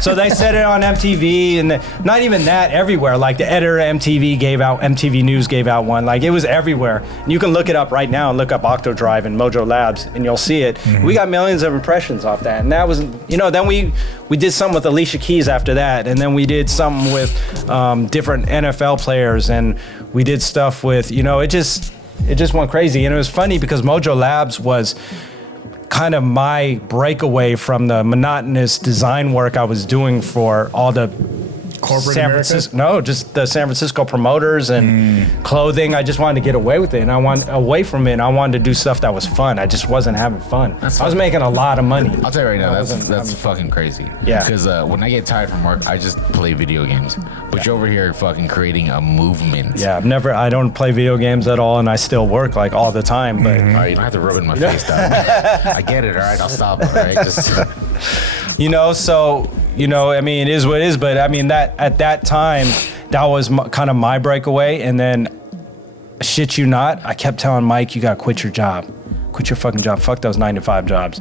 so they said it on MTV, and not even that, everywhere. Like the editor of MTV News gave out one. Like it was everywhere. And you can look it up right now and look up Octo Drive and Mojo Labs, and you'll see it. We got millions of impressions off that, and that was, then we did something with Alicia Keys after that, and then we did something with different NFL players, and we did stuff with, it just went crazy. And it was funny because Mojo Labs was kind of my breakaway from the monotonous design work I was doing for all the Corporate San America? Francisco, no, just the San Francisco promoters and clothing. I just wanted to get away with it, and I wanted away from it. And I wanted to do stuff that was fun. I just wasn't having fun. I was making a lot of money. I'll tell you right now, that's fucking crazy. Yeah. Because when I get tired from work, I just play video games. But you're over here fucking creating a movement. Yeah, I don't play video games at all, and I still work like all the time. But All right, you don't have to rub it in my face, dog. I get it, all right? I'll stop, all right? Just... it is what it is. But I mean, that at that time, that was kind of my breakaway. And then, shit you not, I kept telling Mike, you gotta quit your job, quit your fucking job, fuck those 9-to-5 jobs.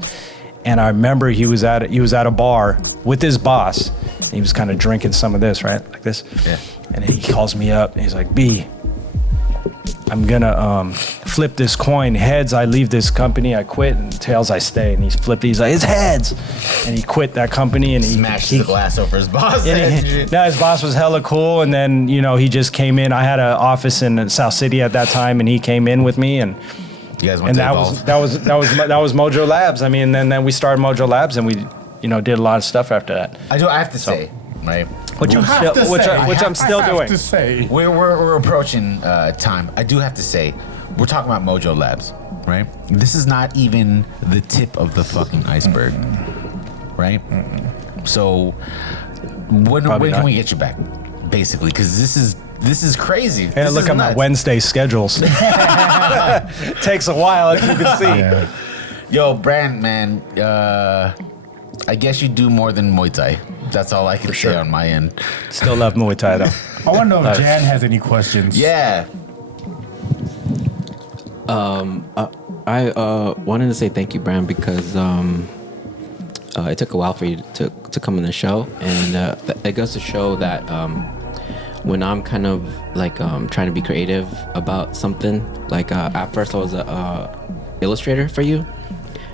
And I remember he was at a bar with his boss. And he was kind of drinking some of this, right, like this. Yeah. And then he calls me up and he's like, B, I'm gonna flip this coin. Heads, I leave this company, I quit, and tails, I stay. And he's flipped it. He's like, it's heads. And he quit that company, and he smashed the glass over his boss. Now his boss was hella cool, and then he just came in. I had an office in South City at that time, and he came in with me, and you guys went to Evolve. that was Mojo Labs. I mean, then we started Mojo Labs, and we did a lot of stuff after that. I have to say, right? Which I'm still doing. To say. We're approaching time. I do have to say, we're talking about Mojo Labs, right? This is not even the tip of the fucking iceberg, right? So when can we get you back, basically? Because this is crazy. And look at my Wednesday schedules. Takes a while, as you can see. Yeah. Yo, Brand, man, I guess you do more than Muay Thai. That's all I can say on my end. Still love Muay Thai though. I want to know if Jan has any questions. Yeah. I wanted to say thank you, Brand, because it took a while for you to come on the show, and it goes to show that when I'm kind of like trying to be creative about something, like at first I was a illustrator for you,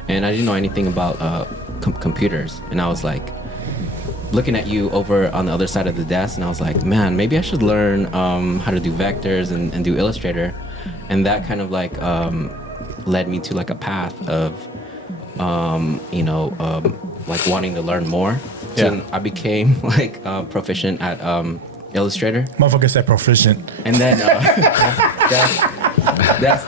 and I didn't know anything about computers, and I was like looking at you over on the other side of the desk, and I was like, man, maybe I should learn how to do vectors and do Illustrator. And that kind of like led me to like a path of like wanting to learn more. So then I became like proficient at Illustrator. Motherfucker said proficient. And then that's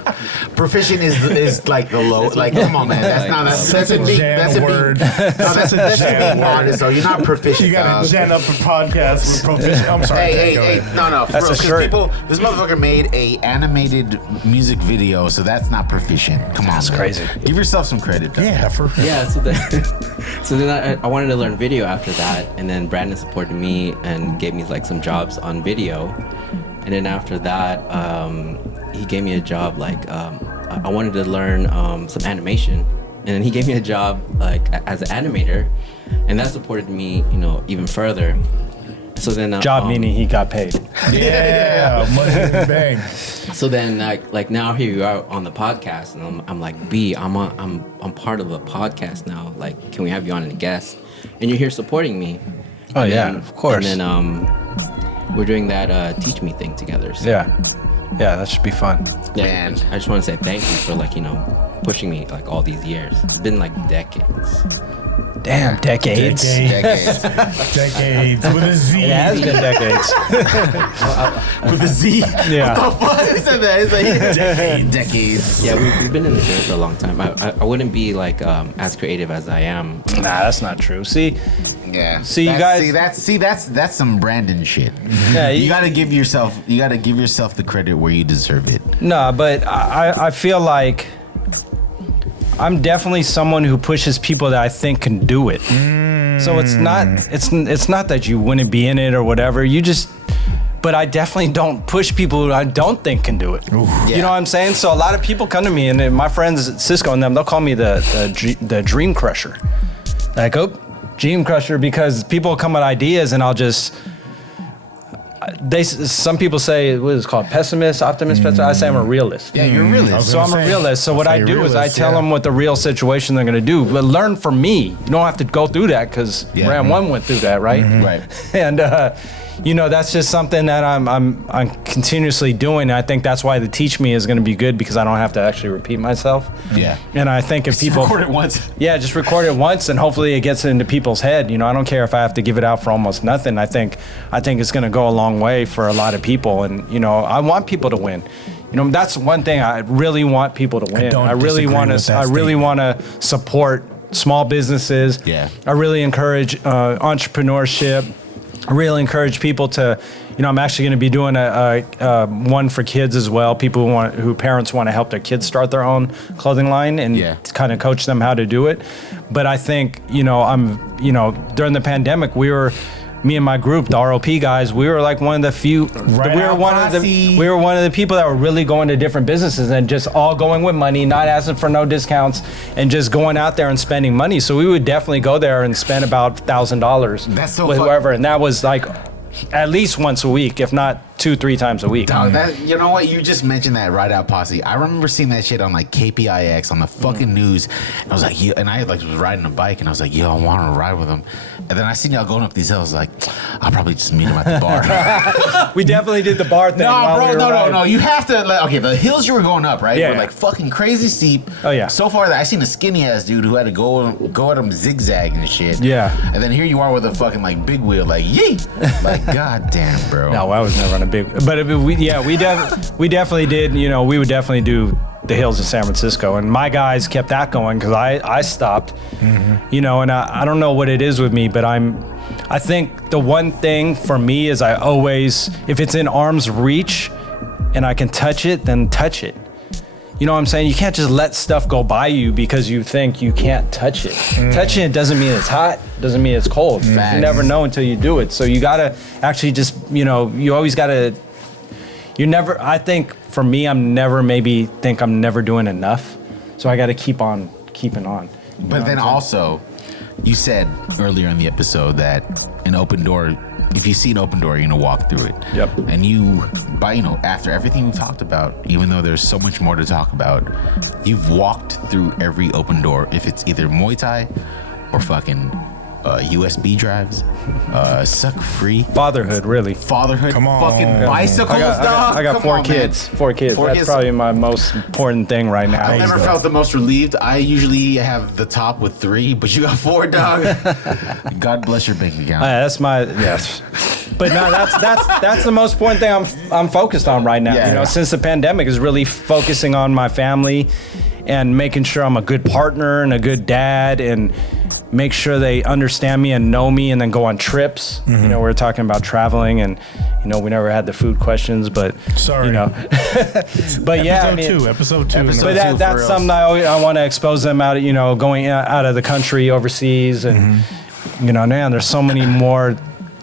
proficient is like the low. Like, come on, man. That's a big word. That's a jam word. So you're not proficient. You gotta jam up a podcast with proficient. I'm sorry. Hey, no. That's a shirt. This motherfucker made a animated music video, so that's not proficient. Come on, that's crazy. Give yourself some credit. Though. Yeah, for real. Yeah. So then I wanted to learn video after that, and then Brandon supported me and gave me like some jobs on video, and then after that he gave me a job like I wanted to learn some animation, and then he gave me a job like as an animator, and that supported me even further. So then job meaning he got paid. Yeah, money bang. So then like now here you are on the podcast, and I'm like, B, I'm part of a podcast now, like can we have you on as a guest? And you're here supporting me. Oh, yeah, of course. And then we're doing that Teach Me thing together. So. Yeah. Yeah, that should be fun. Yeah, Man. I just want to say thank you for like, you know, pushing me like all these years. It's been like decades. Damn, decades. Decades. Decades with a Z. It has been decades. With a Z. Yeah. What the fuck? He said that. It's like decades. Yeah, we've been in the game for a long time. I wouldn't be like as creative as I am. Nah, that's not true. See, Yeah. See, you guys- That's some Brandon shit. Yeah, you gotta give yourself the credit where you deserve it. no, but I feel like I'm definitely someone who pushes people that I think can do it. So it's not that you wouldn't be in it or whatever. But I definitely don't push people who I don't think can do it. Yeah. You know what I'm saying? So a lot of people come to me, and my friends Cisco and them, they'll call me the dream crusher. Like, oh, dream crusher, because people come with ideas, and I'll just. Some people say, what is it called, pessimist, optimist, pessimist? I say I'm a realist. Yeah, you're a realist. So I'm a realist. So what I do is I tell them what the real situation they're going to do. But learn from me. You don't have to go through that, because Brand 1 went through that, right? Right. And you know, that's just something that I'm continuously doing. I think that's why the Teach Me is going to be good, because I don't have to actually repeat myself. Yeah. And I think if people record it once. Yeah, just record it once, and hopefully it gets into people's head. You know, I don't care if I have to give it out for almost nothing. I think it's going to go a long way for a lot of people, and you know, I want people to win. You know, that's one thing I really want people to win. I really want to support small businesses. Yeah. I really encourage entrepreneurship. I really encourage people to, you know, I'm actually going to be doing a one for kids as well. People who parents want to help their kids start their own clothing line and kind of coach them how to do it. But I think, you know, during the pandemic, me and my group, the ROP guys, we were like one of the few. We were one of the people that were really going to different businesses and just all going with money, not asking for no discounts, and just going out there and spending money. So we would definitely go there and spend about $1,000 with whoever, and that was like at least once a week, if not 2-3 times a week. Dog, you know what? You just mentioned that Ride Out Posse. I remember seeing that shit on like KPIX on the fucking news. And I was like, and I like was riding a bike, and I was like, yo, I want to ride with them. And then I seen y'all going up these hills. Like, I'll probably just meet him at the bar. We definitely did the bar thing. No. You have to. Okay, the hills you were going up, right? Yeah. Were like fucking crazy steep. Oh yeah. So far, I seen a skinny ass dude who had to go at him zigzag and shit. Yeah. And then here you are with a fucking like big wheel, like yee. Like, god damn, bro. No, I was never on a big. But we definitely did. You know, we would definitely do the hills of San Francisco, and my guys kept that going because I stopped. You know, and I don't know what it is with me, but I think the one thing for me is I always, if it's in arm's reach and I can touch it, then touch it. You know what I'm saying? You can't just let stuff go by you because you think you can't touch it. Touching it doesn't mean it's hot, doesn't mean it's cold. You never know until you do it. So you gotta actually just, you know, you always gotta, I think for me, I'm never doing enough. So I gotta keep on keeping on. But then also, you said earlier in the episode that an open door, if you see an open door, you're gonna walk through it. Yep. And after everything we talked about, even though there's so much more to talk about, you've walked through every open door. If it's either Muay Thai or fucking USB drives, suck free. Fatherhood, really. Come on. Fucking bicycles, dog. I got Come 4 on, kids. man. 4 kids. That's probably my most important thing right now. I've never felt the most relieved. I usually have the top with 3, but you got 4, dog. God bless your bank account. Yes. But no, that's the most important thing I'm focused on right now. Yeah. Since the pandemic, is really focusing on my family and making sure I'm a good partner and a good dad, and make sure they understand me and know me, and then go on trips. You know, we were talking about traveling, and you know, we never had the food questions, but sorry, you know. But yeah, episode two. But that's something I want to expose them out. You know, going out of the country, overseas, and you know, man, there's so many more.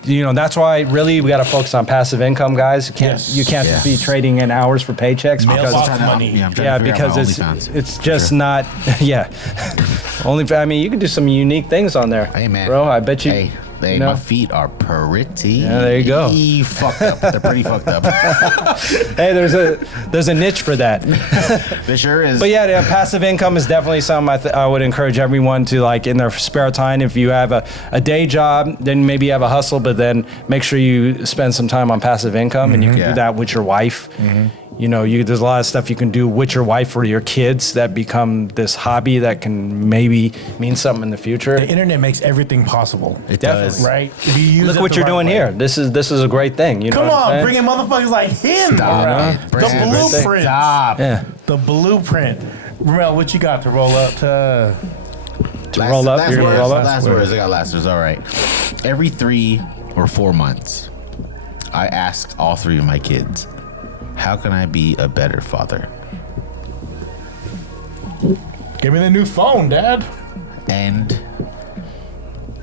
You know, that's why really we got to focus on passive income, guys. You can't be trading in hours for paychecks because it's just not. Only, I mean, you can do some unique things on there. Hey man, bro, I bet you. Hey, my feet are pretty. Yeah, there you go. Fucked up. They're pretty fucked up. Hey, there's a niche for that. There sure is. But yeah, passive income is definitely something I would encourage everyone to, like, in their spare time. If you have a day job, then maybe you have a hustle, but then make sure you spend some time on passive income, and you can do that with your wife. there's a lot of stuff you can do with your wife or your kids that become this hobby that can maybe mean something in the future. The internet makes everything possible. It does. Right? If you use Look it what the you're right doing way. here. This is a great thing. You know Come what I'm on, saying? bringing motherfuckers like him Stop around. it. The Brand. blueprint. Stop. Yeah. The blueprint. Ramel, what you got to roll up to? Roll up. You're gonna roll up. Last words. I got last words. All right. Every 3 or 4 months, I asked all 3 of my kids, how can I be a better father? Give me the new phone, Dad. And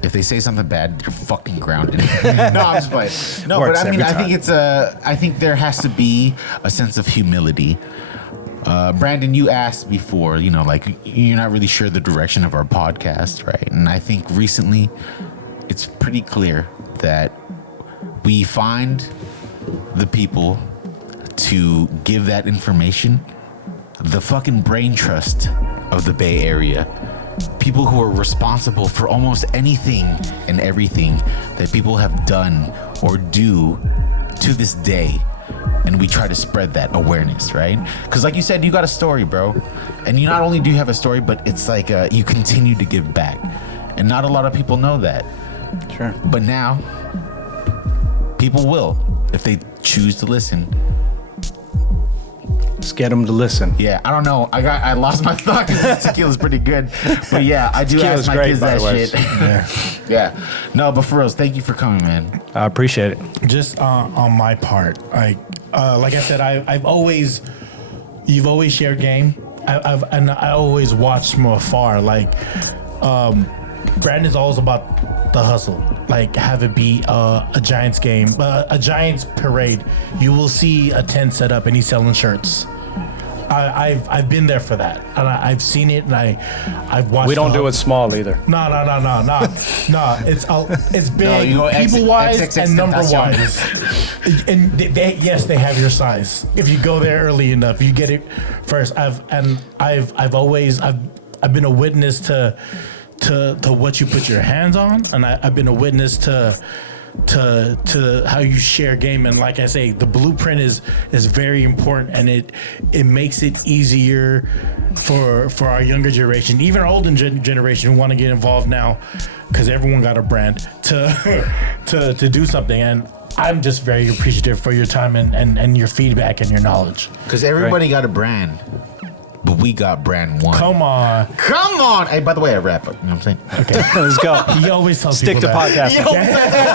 if they say something bad, you're fucking grounded. No, I'm just playing. No, Works but I mean, every I think I think there has to be a sense of humility. Brandon, you asked before, like you're not really sure the direction of our podcast, right? And I think recently it's pretty clear that we find the people to give that information, the fucking brain trust of the Bay Area. People who are responsible for almost anything and everything that people have done or do to this day. And we try to spread that awareness, right? Because like you said, you got a story, bro. And you not only do you have a story, but it's like you continue to give back. And not a lot of people know that. Sure. But now, people will, if they choose to listen. Let's get them to listen. Yeah, I don't know. I lost my thought because tequila's pretty good. But yeah, I do Tequila's ask my great, kids by that the way. shit. Yeah. No, but for reals, thank you for coming, man. I appreciate it. Just on my part, like I said, you've always shared game. I always watched from afar. Like, Brandon's always about the hustle. Like, have it be a Giants game, a Giants parade. You will see a tent set up and he's selling shirts. I've been there for that, and I've seen it, and I've watched. We don't do it small either. No. It's big, you go people wise XXX and number wise. And they have your size. If you go there early enough, you get it first. I've been a witness to what you put your hands on, and I've been a witness to how you share game. And like I say, the blueprint is very important, and it makes it easier for our younger generation, even our older generation who want to get involved now, because everyone got a brand to do something. And I'm just very appreciative for your time and your feedback and your knowledge. Because everybody got a brand, but we got brand 1. Come on. Hey, by the way, I rap it. You know what I'm saying? Okay. Let's go. He always tells Stick to people that. podcasting.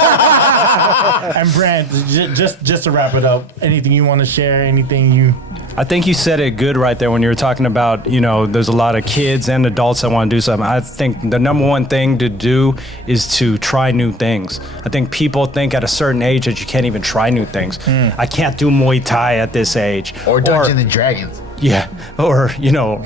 And Brand, just to wrap it up, anything you want to share? Anything you? I think you said it good right there when you were talking about, there's a lot of kids and adults that want to do something. I think the number one thing to do is to try new things. I think people think at a certain age that you can't even try new things. I can't do Muay Thai at this age. Or Dungeons and Dragons. Yeah, or,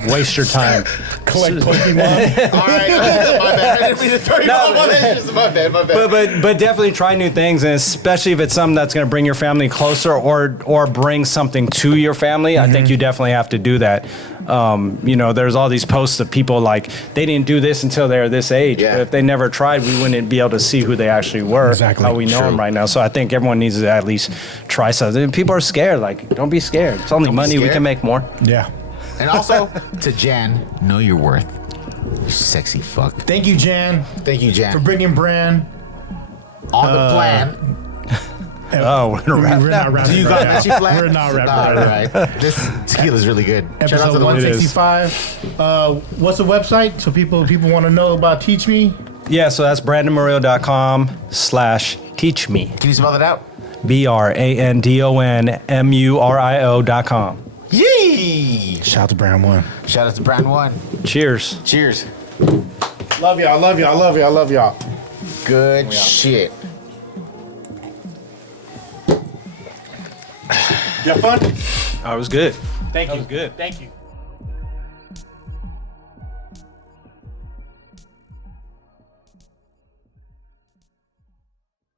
waste your time. Collect Pokemon. All right, my bad. I didn't mean to throw you off on that. Just my bad. But definitely try new things, and especially if it's something that's going to bring your family closer or bring something to your family. I think you definitely have to do that. There's all these posts of people like they didn't do this until they're this age. Yeah. But if they never tried, we wouldn't be able to see who they actually were. Exactly. How we know True. them right now. So I think everyone needs to at least try something. And people are scared. Like, don't be scared. It's only Don't be money. We scared. can make more. Yeah. And also, to Jan, know your worth. You sexy fuck. Thank you, Jan, Thank you, Jan. for bringing Brand. On the plan. Oh, we're gonna wrap We're not wrapping. Do you it got right that now. you flat? We're not wrapping. All right now. right. This tequila's really good. Shout out to Episode the one. 165. What's the website? So people want to know about Teach Me. Yeah, so that's brandonmurio.com/teachme. Can you spell that out? BRANDONMURIO.com. Yee! Shout out to Brand 1. Shout out to Brand 1. Cheers. Cheers. Love y'all. Love y'all. Love y'all. Love y'all. Good shit. You have fun? I was good. Thank you. Good. Thank you.